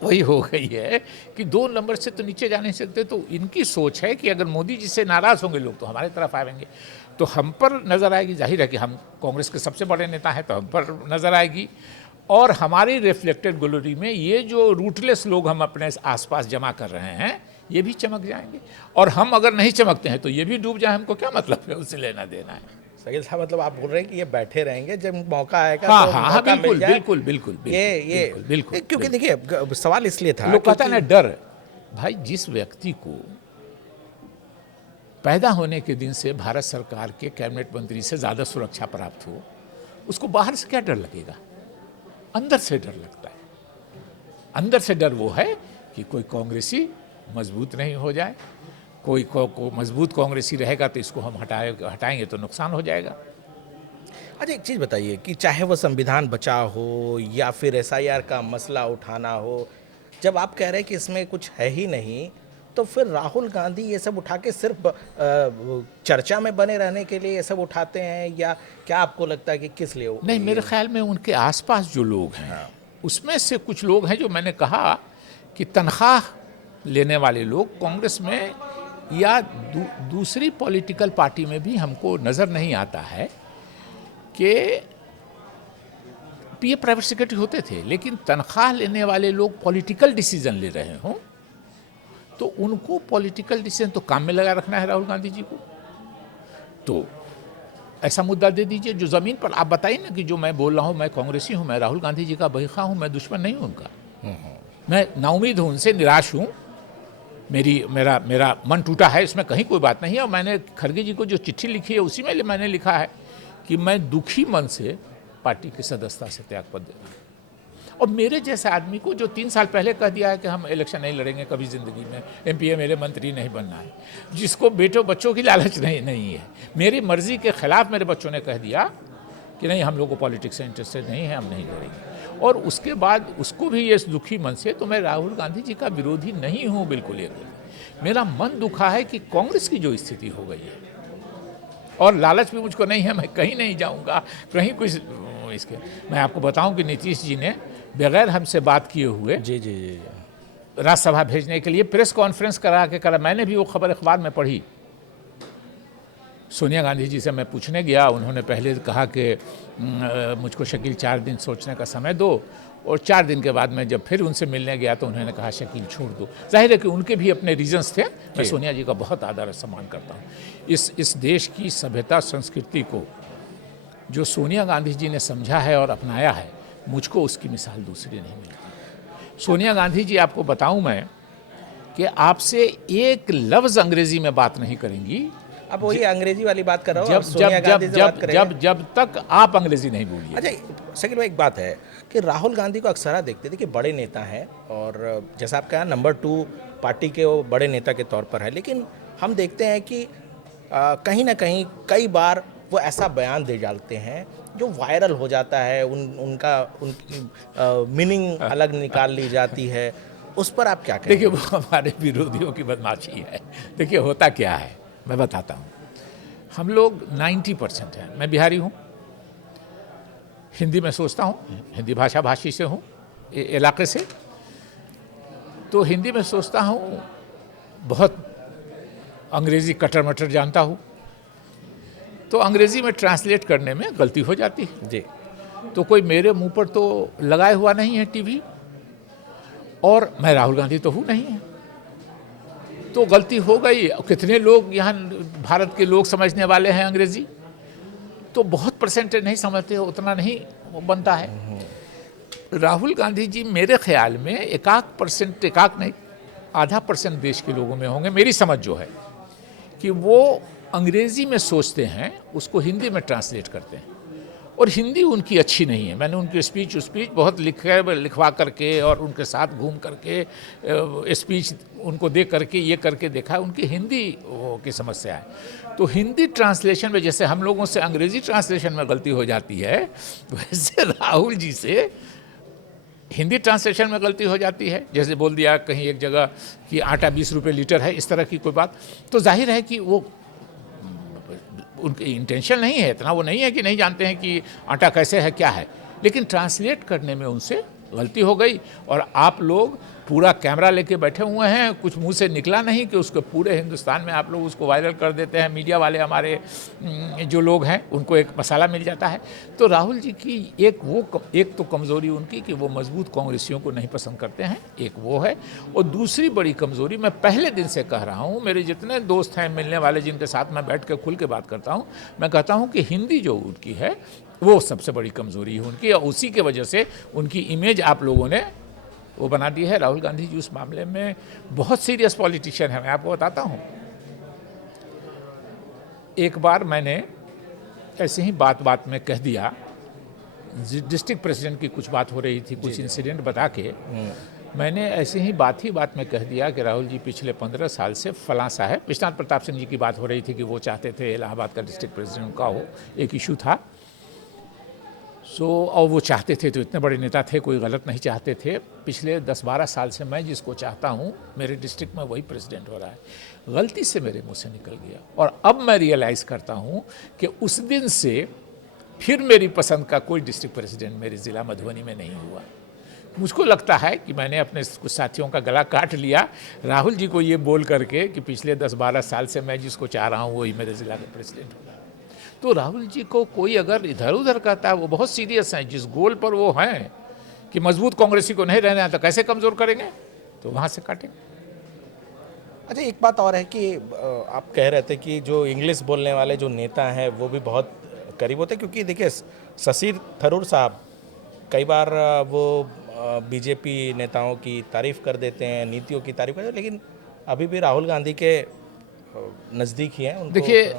वही हो गई है कि 2 नंबर से तो नीचे जा नहीं सकते। तो इनकी सोच है कि अगर मोदी जी से नाराज़ होंगे लोग तो हमारे तरफ आएंगे, तो हम पर नज़र आएगी। जाहिर है कि हम कांग्रेस के सबसे बड़े नेता हैं तो हम पर नज़र आएगी, और हमारी रिफ्लेक्टेड ग्लोरी में ये जो रूटलेस लोग हम अपने आसपास जमा कर रहे हैं ये भी चमक जाएंगे। और हम अगर नहीं चमकते हैं तो ये भी डूब जाए, हमको क्या मतलब है, उससे लेना देना है। शकील साहब, मतलब आप बोल रहे हैं कि ये बैठे रहेंगे, जब मौका आएगा हाँ, तो हाँ, मौका बिल्कुल, मिल जाए। बिल्कुल, बिल्कुल, बिल्कुल, बिल्कुल, क्योंकि देखिए सवाल इसलिए था, लोग कहता है ना डर। भाई, जिस व्यक्ति को पैदा होने के दिन से भारत सरकार के कैबिनेट मंत्री से ज़्यादा सुरक्षा प्राप्त हो, उसको बाहर से क्या डर लगेगा? अंदर से डर लगता है। अंदर से डर वो है कि कोई कांग्रेसी मजबूत नहीं हो जाए, कोई को मजबूत कांग्रेसी रहेगा तो इसको हम हटाएंगे तो नुकसान हो जाएगा। अच्छा, एक चीज़ बताइए कि चाहे वो संविधान बचाव हो या फिर SIR का मसला उठाना हो, जब आप कह रहे हैं कि इसमें कुछ है ही नहीं, तो फिर राहुल गांधी ये सब उठा के सिर्फ चर्चा में बने रहने के लिए ये सब उठाते हैं, या क्या आपको लगता है कि किस लिए? नहीं, मेरे ख्याल में उनके आसपास जो लोग हैं उसमें से कुछ लोग हैं जो मैंने कहा कि तनख्वाह लेने वाले लोग कांग्रेस में या दूसरी पॉलिटिकल पार्टी में भी हमको नज़र नहीं आता है कि ये प्राइवेट सेक्रेटरी होते थे, लेकिन तनख्वाह लेने वाले लोग पॉलिटिकल डिसीजन ले रहे हों तो उनको पॉलिटिकल डिसीजन तो काम में लगा रखना है राहुल गांधी जी को। तो ऐसा मुद्दा दे दीजिए जो ज़मीन पर, आप बताइए ना कि जो मैं बोल रहा हूँ, मैं कांग्रेसी हूँ, मैं राहुल गांधी जी का बहीखा हूँ, मैं दुश्मन नहीं हूँ उनका, मैं नाउमीद हूँ, उनसे निराश हूँ, मेरा मन टूटा है, इसमें कहीं कोई बात नहीं है। और मैंने खड़गे जी को जो चिट्ठी लिखी है उसी में मैंने लिखा है कि मैं दुखी मन से पार्टी की सदस्यता से त्यागपत्र दे रहा हूँ। और मेरे जैसे आदमी को जो 3 साल पहले कह दिया है कि हम इलेक्शन नहीं लड़ेंगे कभी ज़िंदगी में, MP मेरे मंत्री नहीं बनना है, जिसको बेटों बच्चों की लालच नहीं है, मेरी मर्ज़ी के ख़िलाफ़ मेरे बच्चों ने कह दिया कि नहीं, हम लोग को पॉलिटिक्स से इंटरेस्टेड नहीं है, हम नहीं लड़ेंगे, और उसके बाद उसको भी ये दुखी मन से, तो मैं राहुल गांधी जी का विरोधी नहीं हूँ बिल्कुल। ये मेरा मन दुखा है कि कांग्रेस की जो स्थिति हो गई है और लालच भी मुझको नहीं है, मैं कहीं नहीं जाऊंगा, कहीं कुछ इसके। मैं आपको बताऊं कि नीतीश जी ने बगैर हमसे बात किए हुए जी जी जी राज्यसभा भेजने के लिए प्रेस कॉन्फ्रेंस करा। मैंने भी वो खबर अखबार में पढ़ी। सोनिया गांधी जी से मैं पूछने गया, उन्होंने पहले कहा कि मुझको शकील 4 दिन सोचने का समय दो, और 4 दिन के बाद मैं जब फिर उनसे मिलने गया तो उन्होंने कहा शकील छोड़ दो। जाहिर है कि उनके भी अपने रीजंस थे। मैं सोनिया जी का बहुत आदर और सम्मान करता हूँ। इस देश की सभ्यता संस्कृति को जो सोनिया गांधी जी ने समझा है और अपनाया है, मुझको उसकी मिसाल दूसरी नहीं मिलती। सोनिया गांधी जी, आपको बताऊं मैं कि आपसे एक लफ्ज़ अंग्रेजी में बात नहीं करेंगी। अब वही अंग्रेजी वाली बात कर रहा हूँ, जब अब सोनिया जब गांधी जब से बात जब करेंगे। जब जब तक आप अंग्रेजी नहीं बोलिए। अच्छा शकील भाई, एक बात है कि राहुल गांधी को अक्सर देखते थे कि बड़े नेता हैं, और जैसा आप कहा नंबर 2 पार्टी के वो बड़े नेता के तौर पर है, लेकिन हम देखते हैं कि कहीं ना कहीं कई बार वो ऐसा बयान दे डालते हैं जो वायरल हो जाता है, उनकी मीनिंग अलग निकाल ली जाती है। उस पर आप क्या कहेंगे? देखिए, वो हमारे विरोधियों की बदमाशी है। देखिए होता क्या है, मैं बताता हूँ। हम लोग 90% हैं। मैं बिहारी हूँ, हिंदी में सोचता हूँ, हिंदी भाषा भाषी से हूँ, इलाके से। तो हिंदी में सोचता हूँ, बहुत अंग्रेज़ी कटर मटर जानता हूँ, तो अंग्रेज़ी में ट्रांसलेट करने में गलती हो जाती है। जी तो कोई मेरे मुंह पर तो लगाए हुआ नहीं है टीवी, और मैं राहुल गांधी तो हूँ नहीं है, तो गलती हो गई। कितने लोग यहाँ भारत के लोग समझने वाले हैं अंग्रेज़ी, तो बहुत परसेंटेज नहीं समझते, उतना नहीं बनता है। राहुल गांधी जी मेरे ख्याल में एकाक नहीं, आधा % देश के लोगों में होंगे, मेरी समझ जो है, कि वो अंग्रेज़ी में सोचते हैं, उसको हिंदी में ट्रांसलेट करते हैं, और हिंदी उनकी अच्छी नहीं है। मैंने उनकी स्पीच बहुत लिखवा करके और उनके साथ घूम करके स्पीच उनको दे करके ये करके देखा है, उनकी हिंदी की समस्या है। तो हिंदी ट्रांसलेशन में जैसे हम लोगों से अंग्रेज़ी ट्रांसलेशन में गलती हो जाती है, वैसे राहुल जी से हिंदी ट्रांसलेशन में गलती हो जाती है। जैसे बोल दिया कहीं एक जगह कि आटा 20 रुपये लीटर है, इस तरह की कोई बात, तो जाहिर है कि वो उनकी इंटेंशन नहीं है, इतना वो नहीं है कि नहीं जानते हैं कि आटा कैसे है क्या है, लेकिन ट्रांसलेट करने में उनसे गलती हो गई। और आप लोग पूरा कैमरा लेके बैठे हुए हैं, कुछ मुंह से निकला नहीं कि उसको पूरे हिंदुस्तान में आप लोग उसको वायरल कर देते हैं। मीडिया वाले हमारे जो लोग हैं, उनको एक मसाला मिल जाता है। तो राहुल जी की एक तो कमज़ोरी उनकी कि वो मजबूत कांग्रेसियों को नहीं पसंद करते हैं, एक वो है। और दूसरी बड़ी कमज़ोरी, मैं पहले दिन से कह रहा हूँ, मेरे जितने दोस्त हैं मिलने वाले, जिनके साथ मैं बैठ के खुल के बात करता हूँ, मैं कहता हूँ कि हिंदी जो उनकी है वो सबसे बड़ी कमज़ोरी है उनकी, और उसी के वजह से उनकी इमेज आप लोगों ने वो बना दी है। राहुल गांधी जी उस मामले में बहुत सीरियस पॉलिटिशियन है। मैं आपको बताता हूँ, एक बार मैंने ऐसे ही बात में कह दिया, डिस्ट्रिक्ट प्रेसिडेंट की कुछ बात हो रही थी, कुछ इंसिडेंट बता के मैंने ऐसे ही बात में कह दिया कि राहुल जी पिछले 15 साल से फलां साहब, विश्वनाथ प्रताप सिंह जी की बात हो रही थी कि वो चाहते थे इलाहाबाद का डिस्ट्रिक्ट प्रेसिडेंट का हो, एक इशू था। और वो चाहते थे, तो इतने बड़े नेता थे, कोई गलत नहीं चाहते थे। पिछले 10-12 साल से मैं जिसको चाहता हूँ मेरे डिस्ट्रिक्ट में वही प्रेसिडेंट हो रहा है। गलती से मेरे मुंह से निकल गया, और अब मैं रियलाइज़ करता हूँ कि उस दिन से फिर मेरी पसंद का कोई डिस्ट्रिक्ट प्रेसिडेंट मेरे ज़िला मधुबनी में नहीं हुआ। मुझको लगता है कि मैंने अपने कुछ साथियों का गला काट लिया राहुल जी को ये बोल करके कि पिछले 10-12 साल से मैं जिसको चाह रहा हूँ वही मेरे ज़िला का प्रेसिडेंट होगा। तो राहुल जी को कोई अगर इधर उधर कहता है, वो बहुत सीरियस हैं, जिस गोल पर वो हैं कि मजबूत कांग्रेसी को नहीं रहना है, तो कैसे कमज़ोर करेंगे, तो वहाँ से काटेंगे। अच्छा, एक बात और है कि आप कह रहे थे कि जो इंग्लिश बोलने वाले जो नेता हैं वो भी बहुत करीब होते हैं, क्योंकि देखिए शशि थरूर साहब कई बार वो बीजेपी नेताओं की तारीफ़ कर देते हैं, नीतियों की तारीफ़ करते हैं, लेकिन अभी भी राहुल गांधी के नज़दीक ही हैं उनको। देखिए,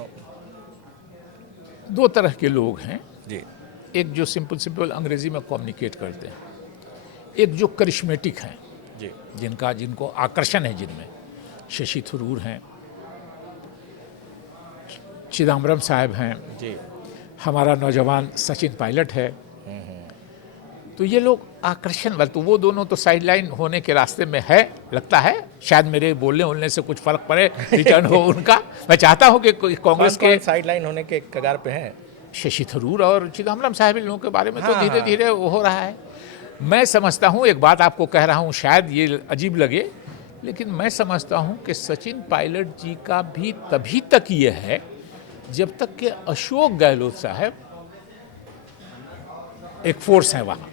2 तरह के लोग हैं जी। एक जो सिंपल अंग्रेजी में कम्युनिकेट करते हैं, एक जो करिश्मेटिक हैं जी, जिनको आकर्षण है, जिनमें शशि थरूर हैं, चिदम्बरम साहब हैं जी। हमारा नौजवान सचिन पायलट है। तो ये लोग आकर्षण वाले, तो वो दोनों तो साइड लाइन होने के रास्ते में है, लगता है। शायद मेरे बोलने बोलने से कुछ फर्क पड़े, रिटर्न हो उनका। मैं चाहता हूँ कि कांग्रेस के साइड लाइन होने के कगार पे हैं। शशि थरूर और चिदम्बरम साहब, इन लोगों के बारे में तो धीरे धीरे वो हो रहा है। मैं समझता हूँ, एक बात आपको कह रहा हूँ, शायद ये अजीब लगे, लेकिन मैं समझता हूँ कि सचिन पायलट जी का भी तभी तक ये है जब तक कि अशोक गहलोत साहब एक फोर्स है वहाँ।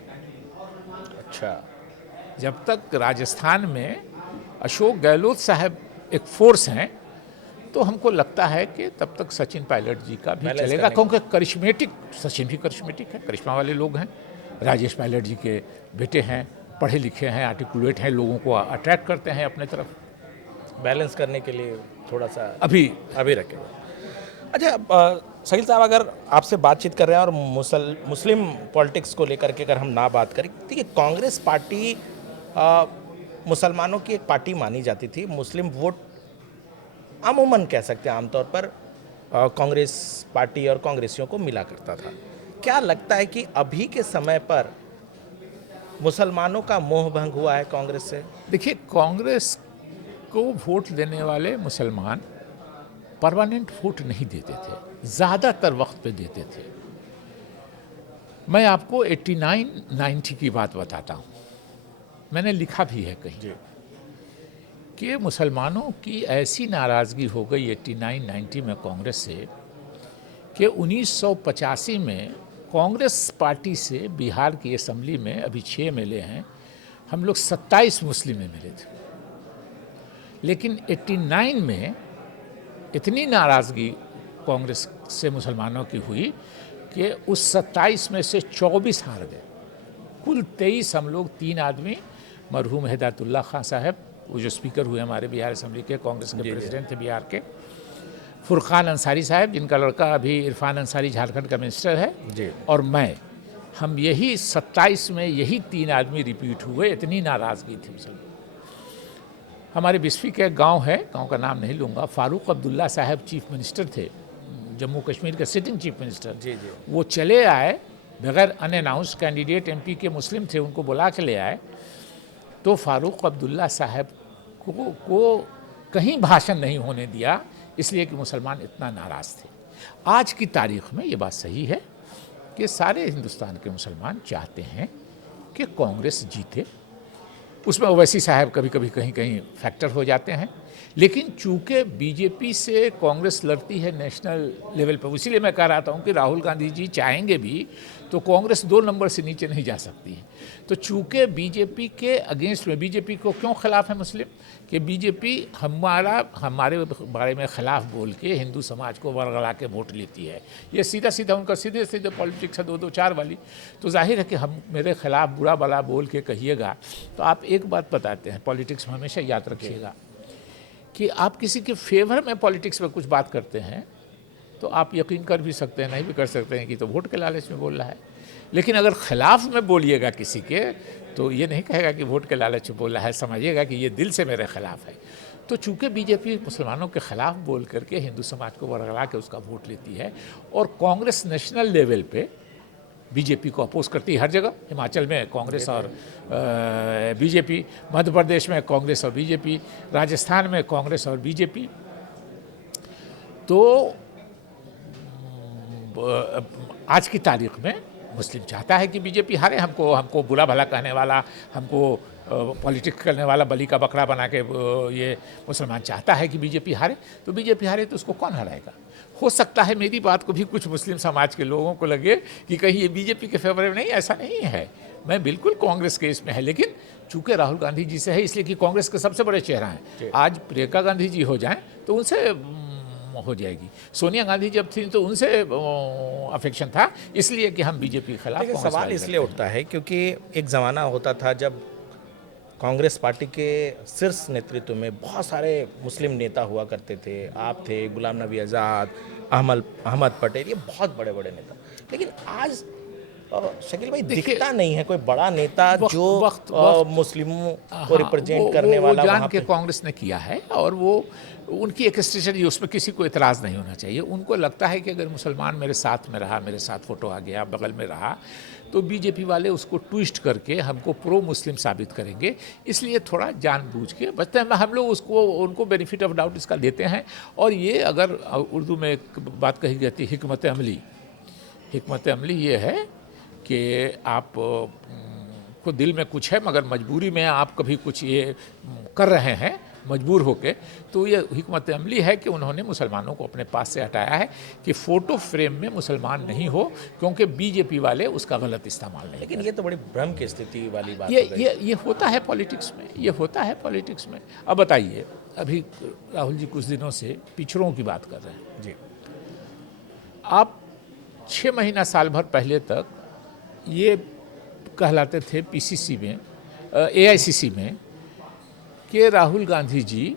अच्छा, जब तक राजस्थान में अशोक गहलोत साहब एक फोर्स हैं, तो हमको लगता है कि तब तक सचिन पायलट जी का भी चलेगा, क्योंकि करिश्मेटिक, सचिन भी करिश्मेटिक है, करिश्मा वाले लोग हैं। राजेश पायलट जी के बेटे हैं, पढ़े लिखे हैं, आर्टिकुलेट हैं, लोगों को अट्रैक्ट करते हैं अपने तरफ। बैलेंस करने के लिए थोड़ा सा अभी रखेगा। अच्छा, शकील साहब, अगर आपसे बातचीत कर रहे हैं और मुस्लिम पॉलिटिक्स को लेकर के अगर हम ना बात करें, देखिए कांग्रेस पार्टी मुसलमानों की एक पार्टी मानी जाती थी। मुस्लिम वोट अमूमन कह सकते हैं आमतौर पर कांग्रेस पार्टी और कांग्रेसियों को मिला करता था। क्या लगता है कि अभी के समय पर मुसलमानों का मोह भंग हुआ है कांग्रेस से? देखिए, कांग्रेस को वोट देने वाले मुसलमान परमानेंट वोट नहीं देते थे, ज़्यादातर वक्त पे देते थे। मैं आपको 89-90 की बात बताता हूँ, मैंने लिखा भी है कहीं कि मुसलमानों की ऐसी नाराज़गी हो गई 89-90 में कांग्रेस से कि 1985 में कांग्रेस पार्टी से बिहार की असेंबली में अभी 6 एमएलए हैं, हम लोग 27 मुस्लिम एमएलए थे। लेकिन 89 में इतनी नाराज़गी कांग्रेस से मुसलमानों की हुई कि उस 27 में से 24 हार गए। कुल 23 हम लोग, 3 आदमी, मरहूम हिदायतुल्लाह खान साहब, वो जो स्पीकर हुए हमारे बिहार असेंबली के, कांग्रेस के प्रेसिडेंट थे बिहार के, फुरकान अंसारी साहब, जिनका लड़का अभी इरफान अंसारी झारखंड का मिनिस्टर है, और मैं, हम यही 27 में यही 3 आदमी रिपीट हुए। इतनी नाराज़गी थी मुसलमान। हमारे बिस्फी के गांव है, गांव का नाम नहीं लूँगा, फारूक अब्दुल्ला साहब चीफ मिनिस्टर थे, जम्मू कश्मीर के सिटिंग चीफ मिनिस्टर। वो चले आए बगैर अनअनाउंस, कैंडिडेट एमपी के मुस्लिम थे, उनको बुला के ले आए। तो फारूक अब्दुल्ला साहब को कहीं भाषण नहीं होने दिया, इसलिए कि मुसलमान इतना नाराज़ थे। आज की तारीख में ये बात सही है कि सारे हिंदुस्तान के मुसलमान चाहते हैं कि कांग्रेस जीते। उसमें ओवैसी साहब कभी कभी कहीं कहीं फैक्टर हो जाते हैं, लेकिन चूंकि बीजेपी से कांग्रेस लड़ती है नेशनल लेवल पर, इसीलिए मैं कह रहा था कि राहुल गांधी जी चाहेंगे भी तो कांग्रेस 2 नंबर से नीचे नहीं जा सकती है। तो चूंकि बीजेपी के अगेंस्ट में, बीजेपी को क्यों खिलाफ है मुस्लिम, कि बीजेपी हमारे बारे में ख़िलाफ़ बोल के हिंदू समाज को वरगला के वोट लेती है। ये सीधा सीधा उनका सीधे सीधे पॉलिटिक्स है, 2-2-4 वाली। तो जाहिर है कि हम मेरे ख़िलाफ़ बुरा भला बोल के कहिएगा तो आप एक बात बताते हैं, पॉलिटिक्स में हमेशा याद रखिएगा कि आप किसी के फेवर में पॉलिटिक्स में कुछ बात करते हैं तो आप यकीन कर भी सकते हैं, नहीं भी कर सकते हैं कि तो वोट के लालच में बोल रहा है। लेकिन अगर खिलाफ में बोलिएगा किसी के, तो ये नहीं कहेगा कि वोट के लालच में बोल रहा है, समझिएगा कि ये दिल से मेरे खिलाफ है। तो चूंकि बीजेपी मुसलमानों के खिलाफ बोल करके हिंदू समाज को वरगला के उसका वोट लेती है, और कांग्रेस नेशनल लेवल पे बीजेपी को अपोज करती है हर जगह। हिमाचल में कांग्रेस और बीजेपी, मध्य प्रदेश में कांग्रेस और बीजेपी, राजस्थान में कांग्रेस और बीजेपी। तो आज की तारीख में मुस्लिम चाहता है कि बीजेपी हारे। हमको बुरा भला कहने वाला, हमको पॉलिटिक्स करने वाला बलि का बकरा बना के ये मुसलमान चाहता है कि बीजेपी हारे। तो बीजेपी हारे तो उसको कौन हराएगा? हो सकता है मेरी बात को भी कुछ मुस्लिम समाज के लोगों को लगे कि कहीं ये बीजेपी के फेवर में नहीं, ऐसा नहीं है। मैं बिल्कुल कांग्रेस के इसमें है, लेकिन चूंकि राहुल गांधी जी से है इसलिए कि कांग्रेस के सबसे बड़े चेहरा हैं। आज प्रियंका गांधी जी हो जाएं तो उनसे हो जाएगी, सोनिया गांधी जब थी तो उनसे अफेक्शन था, इसलिए कि हम बीजेपी के खिलाफ। सवाल इसलिए उठता है क्योंकि एक ज़माना होता था जब कांग्रेस पार्टी के शीर्ष नेतृत्व में बहुत सारे मुस्लिम नेता हुआ करते थे। आप थे, गुलाम नबी आज़ाद, अहमद पटेल, ये बहुत बड़े बड़े नेता। लेकिन आज शकील भाई दिखता नहीं है कोई बड़ा नेता जो मुस्लिमों को रिप्रेजेंट करने वाला। वो जान के कांग्रेस ने किया है, और वो उनकी एक स्ट्रेटजी, उसमें किसी को इतराज़ नहीं होना चाहिए। उनको लगता है कि अगर मुसलमान मेरे साथ में रहा, मेरे साथ फोटो आ गया, बगल में रहा, तो बीजेपी वाले उसको ट्विस्ट करके हमको प्रो मुस्लिम साबित करेंगे, इसलिए थोड़ा जानबूझ के बचते हैं। हम लोग उसको उनको बेनिफिट ऑफ डाउट इसका देते हैं। और ये अगर उर्दू में एक बात कही जाती है हिकमत अमली, हिकमत अमली ये है कि आप को दिल में कुछ है मगर मजबूरी में आप कभी कुछ ये कर रहे हैं मजबूर होके, तो ये हिकमत अमली है कि उन्होंने मुसलमानों को अपने पास से हटाया है कि फ़ोटो फ्रेम में मुसलमान नहीं हो, क्योंकि बीजेपी वाले उसका गलत इस्तेमाल नहीं। लेकिन ये तो बड़ी भ्रम की स्थिति वाली बात ये हो गई। ये होता है पॉलिटिक्स में, ये होता है पॉलिटिक्स में। अब बताइए, अभी राहुल जी कुछ दिनों से पिछड़ों की बात कर रहे हैं जी। आप 6 महीना साल भर पहले तक ये कहलाते थे पीसीसी में, एआईसीसी में, कि राहुल गांधी जी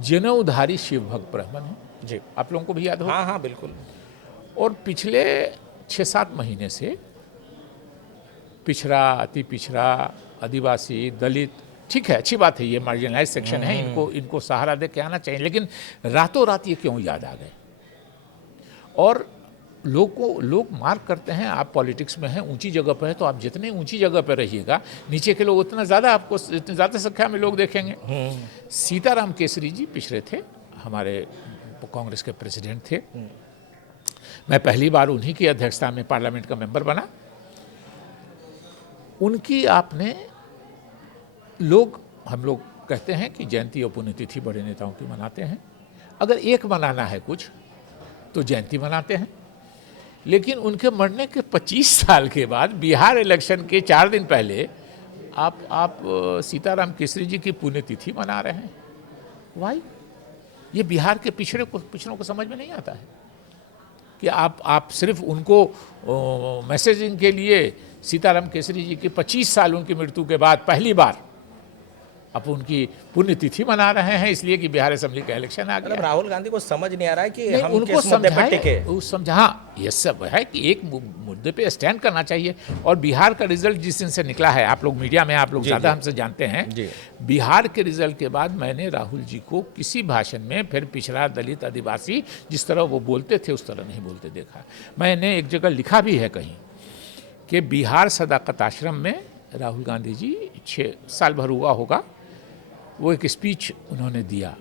जनेऊधारी शिव भक्त ब्राह्मण हैं। जी। आप लोगों को भी याद हो। हाँ हाँ बिल्कुल। और पिछले 6-7 महीने से पिछड़ा, अति पिछड़ा, आदिवासी, दलित, ठीक है, अच्छी बात है, ये मार्जिनलाइज सेक्शन है, इनको सहारा दे के आना चाहिए, लेकिन रातों रात ये क्यों याद आ गए? और लोग मार्क करते हैं, आप पॉलिटिक्स में हैं, ऊंची जगह पर है, तो आप जितने ऊंची जगह पर रहिएगा, नीचे के लोग उतना ज़्यादा आपको, इतनी ज़्यादा संख्या में लोग देखेंगे। सीताराम केसरी जी पिछड़े थे, हमारे कांग्रेस के प्रेसिडेंट थे। मैं पहली बार उन्हीं की अध्यक्षता में पार्लियामेंट का मेंबर बना। उनकी आपने हम लोग कहते हैं कि जयंती और पुण्यतिथि बड़े नेताओं की मनाते हैं। अगर एक मनाना है कुछ तो जयंती मनाते हैं, लेकिन उनके मरने के 25 साल के बाद बिहार इलेक्शन के 4 दिन पहले आप सीताराम केसरी जी की पुण्यतिथि मना रहे हैं। वाई? ये बिहार के पिछड़ों को समझ में नहीं आता है कि आप सिर्फ उनको मैसेजिंग के लिए सीताराम केसरी जी की 25 साल उनकी मृत्यु के बाद पहली बार आप उनकी पुण्यतिथि मना रहे हैं, इसलिए कि बिहार असेंबली का इलेक्शन आ गया। राहुल गांधी को समझ नहीं आ रहा है कि नहीं, हम उनको किस मुद्दे पर टिके। हाँ, ये सब है कि एक मुद्दे पे स्टैंड करना चाहिए। और बिहार का रिजल्ट जिस दिन से निकला है, आप लोग मीडिया में आप लोग ज़्यादा हमसे जानते हैं, बिहार के रिजल्ट के बाद मैंने राहुल जी को किसी भाषण में फिर पिछड़ा, दलित, आदिवासी जिस तरह वो बोलते थे उस तरह नहीं बोलते देखा। मैंने एक जगह लिखा भी है कहीं कि बिहार सदाकत आश्रम में राहुल गांधी जी 6 साल भर हुआ होगा, वो एक स्पीच उन्होंने दिया।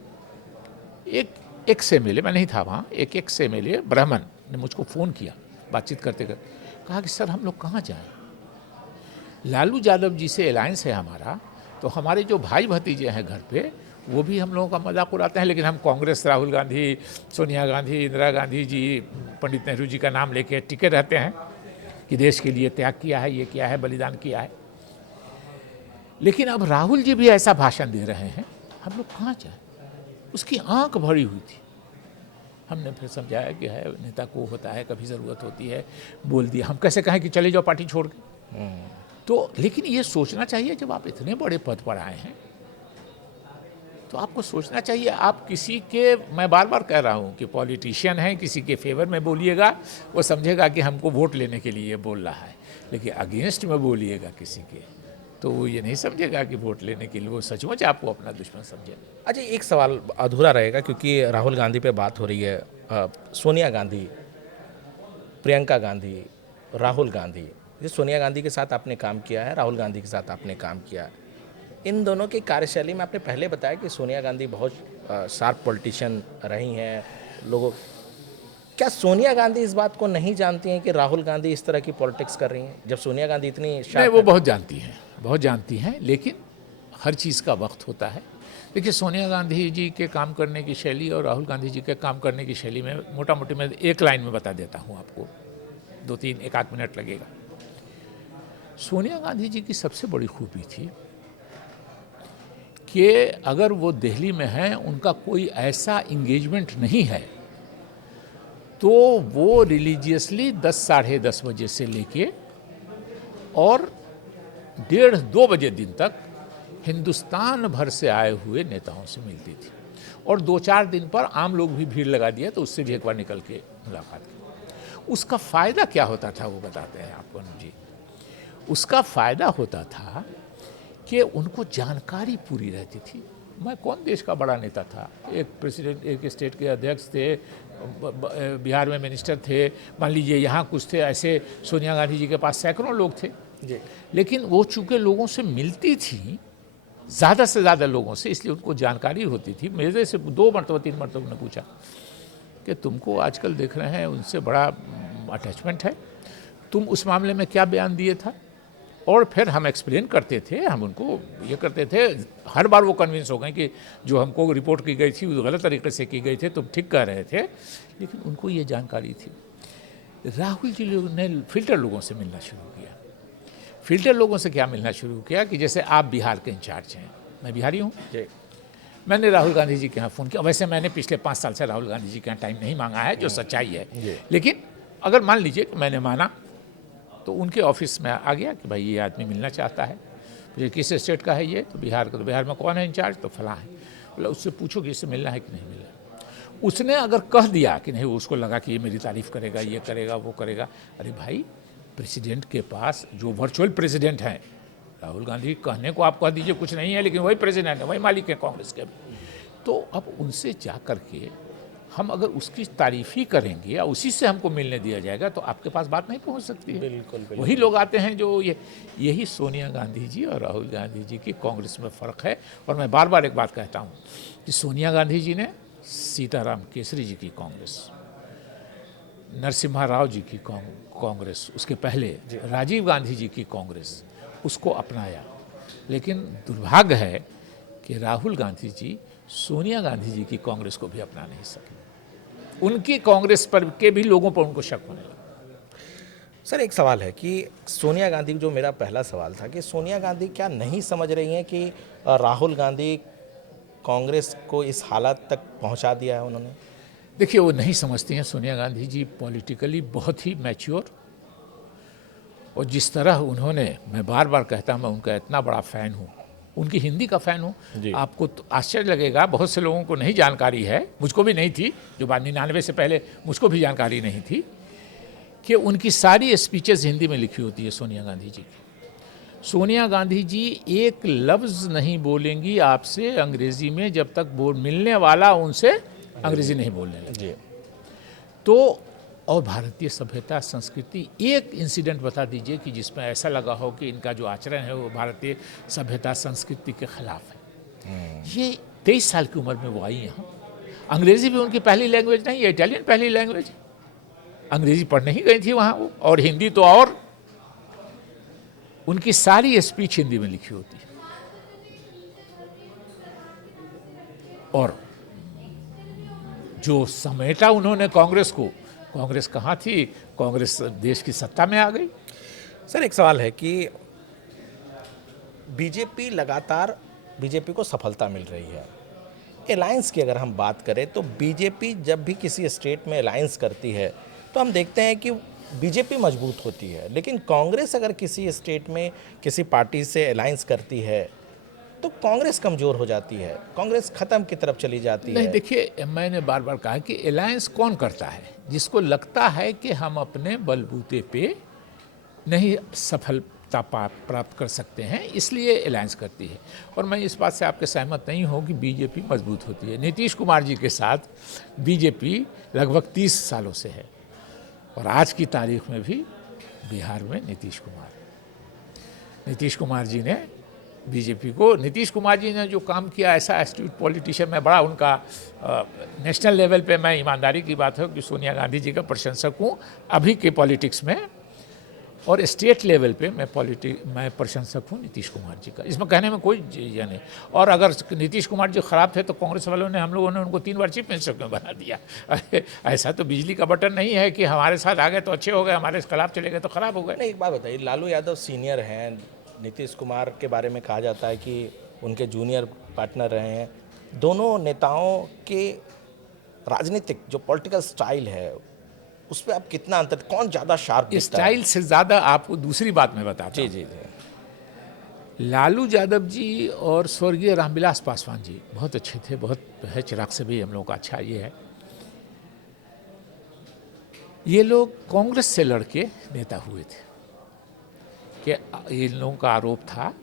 एक से मिले, मैं नहीं था वहाँ, एक से मिले ब्राह्मण ने मुझको फ़ोन किया, बातचीत करते करते कहा कि सर हम लोग कहाँ जाएं? लालू यादव जी से अलायंस है हमारा, तो हमारे जो भाई भतीजे हैं घर पे वो भी हम लोगों का मजाक उड़ाते हैं, लेकिन हम कांग्रेस, राहुल गांधी, सोनिया गांधी, इंदिरा गांधी जी, पंडित नेहरू जी का नाम लेके टिके रहते हैं कि देश के लिए त्याग किया है, ये किया है, बलिदान किया है। लेकिन अब राहुल जी भी ऐसा भाषण दे रहे हैं, हम लोग कहाँ जाए? उसकी आंख भरी हुई थी। हमने फिर समझाया कि है, नेता को होता है, कभी ज़रूरत होती है, बोल दिया। हम कैसे कहें कि चले जाओ पार्टी छोड़ के? तो लेकिन ये सोचना चाहिए, जब आप इतने बड़े पद पर आए हैं तो आपको सोचना चाहिए। आप किसी के, मैं बार बार कह रहा हूँ कि पॉलिटिशियन हैं, किसी के फेवर में बोलिएगा, वो समझेगा कि हमको वोट लेने के लिए बोल रहा है, लेकिन अगेंस्ट में बोलिएगा किसी के, तो वो ये नहीं समझेगा कि वोट लेने के लिए, वो सचमुच आपको अपना दुश्मन समझेगा। अच्छा, एक सवाल अधूरा रहेगा क्योंकि राहुल गांधी पे बात हो रही है। सोनिया गांधी, प्रियंका गांधी, राहुल गांधी, ये सोनिया गांधी के साथ आपने काम किया है, राहुल गांधी के साथ आपने काम किया है। इन दोनों की कार्यशैली में आपने पहले बताया कि सोनिया गांधी बहुत शार्प पॉलिटिशियन रही हैं। क्या सोनिया गांधी इस बात को नहीं जानती हैं कि राहुल गांधी इस तरह की पॉलिटिक्स कर रही हैं? जब सोनिया गांधी इतनी नहीं, वो बहुत जानती हैं, लेकिन हर चीज़ का वक्त होता है। देखिए, सोनिया गांधी जी के काम करने की शैली और राहुल गांधी जी के काम करने की शैली में मोटा मोटी मैं एक लाइन में बता देता हूँ आपको, 2-3 एक आध मिनट लगेगा। सोनिया गांधी जी की सबसे बड़ी खूबी थी कि अगर वो दिल्ली में हैं, उनका कोई ऐसा इंगेजमेंट नहीं है, तो वो रिलीजियसली 10 साढ़े 10 बजे से लेके और 1:30-2 बजे दिन तक हिंदुस्तान भर से आए हुए नेताओं से मिलती थी। और 2-4 दिन पर आम लोग भी भीड़ लगा दिया, तो उससे भी एक बार निकल के मुलाकात की। उसका फ़ायदा क्या होता था वो बताते हैं आपको अनुज जी। उसका फ़ायदा होता था कि उनको जानकारी पूरी रहती थी। मैं कौन देश का बड़ा नेता था? एक प्रेसिडेंट, एक स्टेट के अध्यक्ष थे, बिहार में मिनिस्टर थे, मान लीजिए यहाँ कुछ थे, ऐसे सोनिया गांधी जी के पास सैकड़ों लोग थे जी। लेकिन वो चूँकि लोगों से मिलती थी, ज़्यादा से ज़्यादा लोगों से, इसलिए उनको जानकारी होती थी। मेरे से 2 मरतबा 3 मरतबा उन्होंने पूछा कि तुमको आजकल देख रहे हैं उनसे बड़ा अटैचमेंट है, तुम उस मामले में क्या बयान दिए था? और फिर हम एक्सप्लेन करते थे, हम उनको ये करते थे। हर बार वो कन्विंस हो गए कि जो हमको रिपोर्ट की गई थी वो गलत तरीके से की गई थी, तुम ठीक कह रहे थे, लेकिन उनको ये जानकारी थी। राहुल जी लोग ने फिल्टर लोगों से मिलना शुरू किया। फिल्टर लोगों से क्या मिलना शुरू किया कि जैसे आप बिहार के इंचार्ज हैं, मैं बिहारी हूँ, मैंने राहुल गांधी जी के यहाँ फ़ोन किया। वैसे मैंने पिछले 5 साल से राहुल गांधी जी के यहाँ टाइम नहीं मांगा है, जो सच्चाई है, लेकिन अगर मान लीजिए कि मैंने माना तो उनके ऑफिस में आ गया कि भाई ये आदमी मिलना चाहता है। मुझे किस स्टेट का है ये? तो बिहार का। तो बिहार में कौन है इंचार्ज? तो फलां है। बोला उससे पूछो कि इससे मिलना है कि नहीं मिलना। उसने अगर कह दिया कि नहीं, उसको लगा कि ये मेरी तारीफ करेगा, ये करेगा, वो करेगा, अरे भाई प्रेसिडेंट के पास जो वर्चुअल प्रेसिडेंट हैं, राहुल गांधी कहने को आप कह दीजिए कुछ नहीं है, लेकिन वही प्रेसिडेंट है, वही मालिक है कांग्रेस के। तो अब उनसे जा कर के हम अगर उसकी तारीफ ही करेंगे या उसी से हमको मिलने दिया जाएगा तो आपके पास बात नहीं पहुंच सकती है। बिल्कुल। वही लोग आते हैं जो यही सोनिया गांधी जी और राहुल गांधी जी की कांग्रेस में फ़र्क है। और मैं बार बार एक बात कहता हूं कि सोनिया गांधी जी ने सीताराम केसरी जी की कांग्रेस, नरसिम्हा राव जी की कांग्रेस, उसके पहले राजीव गांधी जी की कांग्रेस, उसको अपनाया। लेकिन दुर्भाग्य है कि राहुल गांधी जी सोनिया गांधी जी की कांग्रेस को भी अपना नहीं सके। उनकी कांग्रेस पर के भी लोगों पर उनको शक होने लगा। सर एक सवाल है कि सोनिया गांधी, जो मेरा पहला सवाल था कि सोनिया गांधी क्या नहीं समझ रही हैं कि राहुल गांधी कांग्रेस को इस हालत तक पहुंचा दिया है उन्होंने? देखिए, वो नहीं समझती हैं। सोनिया गांधी जी पॉलिटिकली बहुत ही मैच्योर, और जिस तरह उन्होंने, मैं बार बार कहता हूँ मैं उनका इतना बड़ा फ़ैन हूँ, उनकी हिंदी का फ़ैन हूँ। आपको तो आश्चर्य लगेगा, बहुत से लोगों को नहीं जानकारी है, मुझको भी नहीं थी, जो 99 से पहले मुझको भी जानकारी नहीं थी कि उनकी सारी स्पीचेस हिंदी में लिखी होती है सोनिया गांधी जी की। सोनिया गांधी जी एक लफ्ज़ नहीं बोलेंगी आपसे अंग्रेज़ी में जब तक बोल मिलने वाला उनसे अंग्रेज़ी नहीं बोलने लगे। तो और भारतीय सभ्यता संस्कृति, एक इंसिडेंट बता दीजिए कि जिसमें ऐसा लगा हो कि इनका जो आचरण है वो भारतीय सभ्यता संस्कृति के खिलाफ है। ये 23 साल की उम्र में वो आई यहाँ। अंग्रेज़ी भी उनकी पहली लैंग्वेज नहीं है, इटालियन पहली लैंग्वेज। अंग्रेज़ी पढ़ने ही गई थी वहाँ वो, और हिंदी तो और। उनकी सारी स्पीच हिंदी में लिखी होती है। और जो समेटा उन्होंने कांग्रेस को, कांग्रेस कहाँ थी? कांग्रेस देश की सत्ता में आ गई। सर एक सवाल है कि बीजेपी लगातार, बीजेपी को सफलता मिल रही है। अलायंस की अगर हम बात करें तो बीजेपी जब भी किसी स्टेट में अलायंस करती है तो हम देखते हैं कि बीजेपी मजबूत होती है, लेकिन कांग्रेस अगर किसी स्टेट में किसी पार्टी से अलायंस करती है तो कांग्रेस कमज़ोर हो जाती है, कांग्रेस ख़त्म की तरफ चली जाती नहीं, है। देखिए, मैंने बार बार कहा कि अलायंस कौन करता है? जिसको लगता है कि हम अपने बलबूते पे नहीं सफलता प्राप्त कर सकते हैं, इसलिए अलायंस करती है। और मैं इस बात से आपके सहमत नहीं हूँ कि बीजेपी मजबूत होती है। नीतीश कुमार जी के साथ बीजेपी लगभग 30 सालों से है, और आज की तारीख में भी बिहार में नीतीश कुमार जी ने बीजेपी को, नीतीश कुमार जी ने जो काम किया, ऐसा एस्ट्यूट पॉलिटिशियन, मैं बड़ा उनका नेशनल लेवल पे, मैं ईमानदारी की बात है कि सोनिया गांधी जी का प्रशंसक हूँ अभी के पॉलिटिक्स में, और स्टेट लेवल पे मैं प्रशंसक हूँ नीतीश कुमार जी का। इसमें कहने में कोई ये नहीं। और अगर नीतीश कुमार जी खराब थे तो कांग्रेस वालों ने, हम लोगों ने उनको 3 बार चीफ मिनिस्टर क्यों बना दिया? ऐसा तो बिजली का बटन नहीं है कि हमारे साथ आ गए तो अच्छे हो गए, हमारे खिलाफ चले गए तो खराब हो गए। नहीं, एक बात बताइए, लालू यादव सीनियर हैं, नीतीश कुमार के बारे में कहा जाता है कि उनके जूनियर पार्टनर रहे हैं। दोनों नेताओं के राजनीतिक जो पॉलिटिकल स्टाइल है उस पर आप कितना अंतर, कौन ज़्यादा शार्प दिखता है? स्टाइल से ज़्यादा आपको दूसरी बात मैं बताता हूँ। जी। लालू यादव जी और स्वर्गीय रामविलास पासवान जी बहुत अच्छे थे, बहुत है, चिराग से भी हम लोग का अच्छा ये है। ये लोग कांग्रेस से लड़के नेता हुए थे कि इन लोगों का आरोप था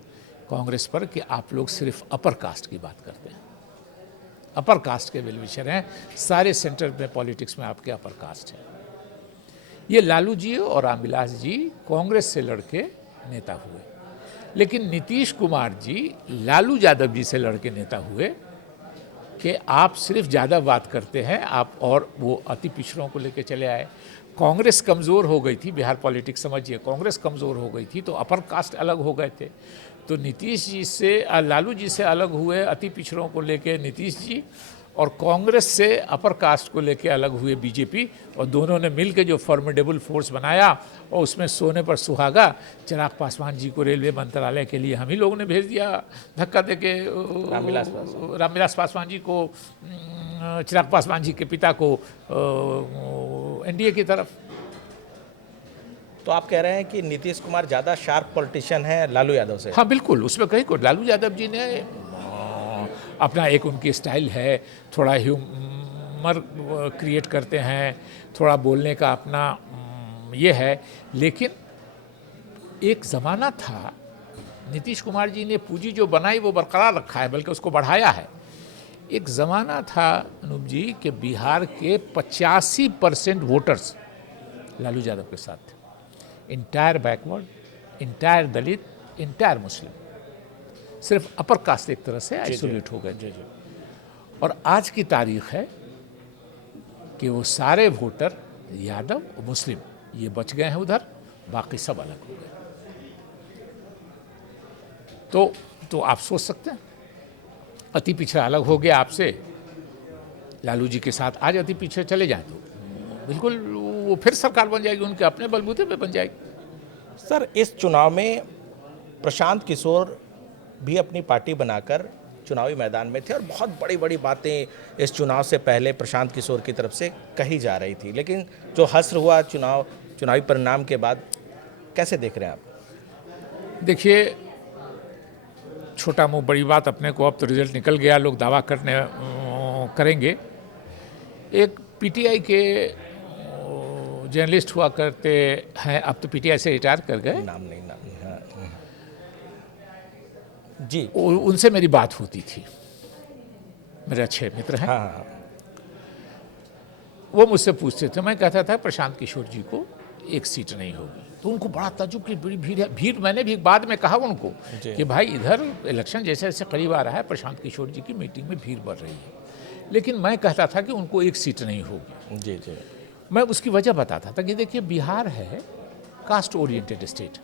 कांग्रेस पर कि आप लोग सिर्फ अपर कास्ट की बात करते हैं। अपर कास्ट के वेलविशर हैं, सारे सेंटर में पॉलिटिक्स में आपके अपर कास्ट हैं। ये लालू जी और रामविलास जी कांग्रेस से लड़के नेता हुए, लेकिन नीतीश कुमार जी लालू यादव जी से लड़के नेता हुए कि आप सिर्फ ज़्यादा बात करते हैं आप, और वो अति पिछड़ों को लेके चले आए। कांग्रेस कमज़ोर हो गई थी, बिहार पॉलिटिक्स समझिए, कांग्रेस कमज़ोर हो गई थी तो अपर कास्ट अलग हो गए थे। तो नीतीश जी से लालू जी से अलग हुए अति पिछड़ों को लेके नीतीश जी, और कांग्रेस से अपर कास्ट को लेके अलग हुए बीजेपी, और दोनों ने मिल के जो फॉर्मिडेबल फोर्स बनाया, और उसमें सोने पर सुहागा चिराग पासवान जी को रेलवे मंत्रालय के लिए हम ही लोगों ने भेज दिया धक्का देके, रामविलास पासवान जी को, चिराग पासवान जी के पिता को एनडीए की तरफ। तो आप कह रहे हैं कि नीतीश कुमार ज़्यादा शार्प पॉलिटिशियन है लालू यादव से? हाँ बिल्कुल, उसमें कहीं को लालू यादव जी ने अपना एक उनकी स्टाइल है, थोड़ा ह्यूमर क्रिएट करते हैं, थोड़ा बोलने का अपना ये है, लेकिन एक ज़माना था नीतीश कुमार जी ने पूंजी जो बनाई वो बरकरार रखा है, बल्कि उसको बढ़ाया है। एक ज़माना था अनूप जी कि बिहार के 85% वोटर्स लालू यादव के साथ थे, इंटायर बैकवर्ड, इंटायर दलित, इंटायर मुस्लिम, सिर्फ अपर कास्ट एक तरह से आइसोलेट हो गए। और आज की तारीख है कि वो सारे वोटर यादव और मुस्लिम ये बच गए हैं उधर, बाकी सब अलग हो गए। तो आप सोच सकते हैं, अति पिछड़ा अलग हो गया आपसे, लालू जी के साथ आज अति पीछे चले जाएं तो बिल्कुल वो फिर सरकार बन जाएगी, उनके अपने बलबूते पे बन जाएगी। सर, इस चुनाव में प्रशांत किशोर भी अपनी पार्टी बनाकर चुनावी मैदान में थे और बहुत बड़ी बड़ी बातें इस चुनाव से पहले प्रशांत किशोर की तरफ से कही जा रही थी, लेकिन जो हश्र हुआ चुनावी परिणाम के बाद, कैसे देख रहे हैं आप? देखिए, छोटा मुंह बड़ी बात अपने को, अब तो रिजल्ट निकल गया, लोग दावा करेंगे। एक पीटीआई के जर्नलिस्ट हुआ करते हैं, अब तो पीटीआई से रिटायर कर गए, नाम नहीं हाँ। जी, उनसे मेरी बात होती थी, मेरे अच्छे मित्र हैं। हाँ। वो मुझसे पूछते थे, मैं कहता था प्रशांत किशोर जी को एक सीट नहीं होगी, तो उनको बड़ा ताज्जुब की बड़ी भीड़ है। भीड़ मैंने भी बाद में कहा उनको कि भाई इधर इलेक्शन जैसे जैसे करीब आ रहा है, प्रशांत किशोर जी की मीटिंग में भीड़ बढ़ रही है, लेकिन मैं कहता था कि उनको एक सीट नहीं होगी। जी जी, मैं उसकी वजह बताता था कि देखिए, बिहार है कास्ट ओरिएंटेड स्टेट,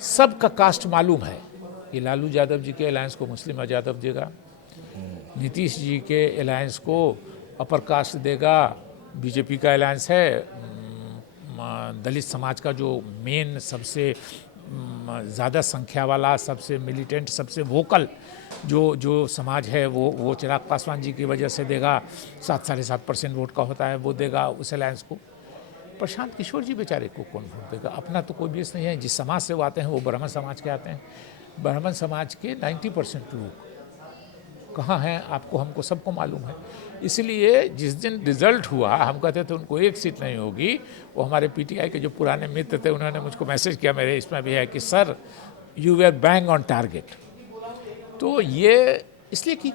सबका कास्ट मालूम है कि लालू यादव जी के अलायंस को मुस्लिम यादव देगा, नीतीश जी के अलायंस को अपर कास्ट देगा, बीजेपी का अलायंस है दलित समाज का जो मेन सबसे ज़्यादा संख्या वाला, सबसे मिलिटेंट, सबसे वोकल जो समाज है वो चिराग पासवान जी की वजह से देगा, 7-7.5% वोट का होता है, वो देगा उस अलायंस को। प्रशांत किशोर जी बेचारे को कौन वोट देगा? अपना तो कोई बेस नहीं है, जिस समाज से वो आते हैं वो ब्राह्मण समाज के आते हैं। ब्राह्मण समाज के 90% लोग कहाँ हैं आपको, हमको सबको मालूम है। इसलिए जिस दिन रिजल्ट हुआ, हम कहते थे उनको एक सीट नहीं होगी, वो हमारे पीटीआई के जो पुराने मित्र थे उन्होंने मुझको मैसेज किया, मेरे इसमें भी है कि sir you were bang on target. तो ये इसलिए कि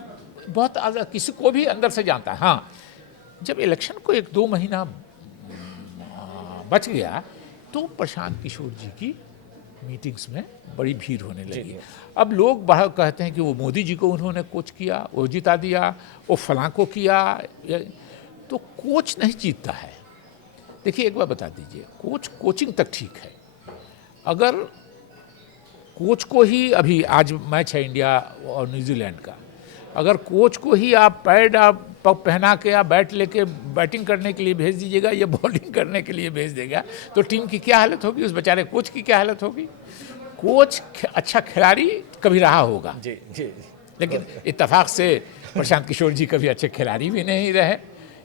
बहुत किसी को भी अंदर से जानता है। हाँ, जब इलेक्शन को 1-2 महीना बच गया तो प्रशांत किशोर जी की मीटिंग्स में बड़ी भीड़ होने लगी। अब लोग बाहर कहते हैं कि वो मोदी जी को उन्होंने कोच किया, वो जिता दिया, वो फलां को किया, तो कोच नहीं जीतता है। देखिए, एक बार बता दीजिए, कोचिंग तक ठीक है, अगर कोच को ही, अभी आज मैच है इंडिया और न्यूजीलैंड का, अगर कोच को ही आप पैड पहना के या बैट लेके बैटिंग करने के लिए भेज दीजिएगा या बॉलिंग करने के लिए भेज देगा, तो टीम की क्या हालत होगी, उस बेचारे कोच की क्या हालत होगी? कोच अच्छा खिलाड़ी कभी रहा होगा जी जी, लेकिन इत्तेफाक से प्रशांत किशोर जी कभी अच्छे खिलाड़ी भी नहीं रहे।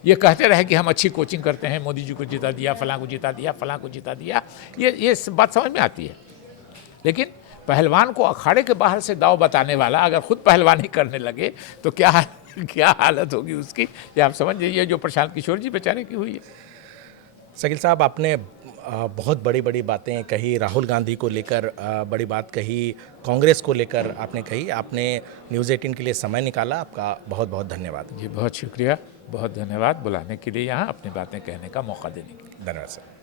ये कहते रहे कि हम अच्छी कोचिंग करते हैं, मोदी जी को जिता दिया, फलां को जिता दिया, फलां को जिता दिया, ये बात समझ में आती है। लेकिन पहलवान को अखाड़े के बाहर से दाव बताने वाला अगर खुद पहलवानी करने लगे तो क्या हालत होगी उसकी, ये आप समझ जाइए जो प्रशांत किशोर जी बेचारे की हुई है। शकील साहब, आपने बहुत बड़ी बड़ी बातें कही, राहुल गांधी को लेकर बड़ी बात कही, कांग्रेस को लेकर आपने कही। आपने न्यूज़ 18 के लिए समय निकाला, आपका बहुत बहुत धन्यवाद। जी बहुत शुक्रिया, बहुत धन्यवाद बुलाने के लिए, यहाँ अपनी बातें कहने का मौका देने के लिए। धन्यवाद सर।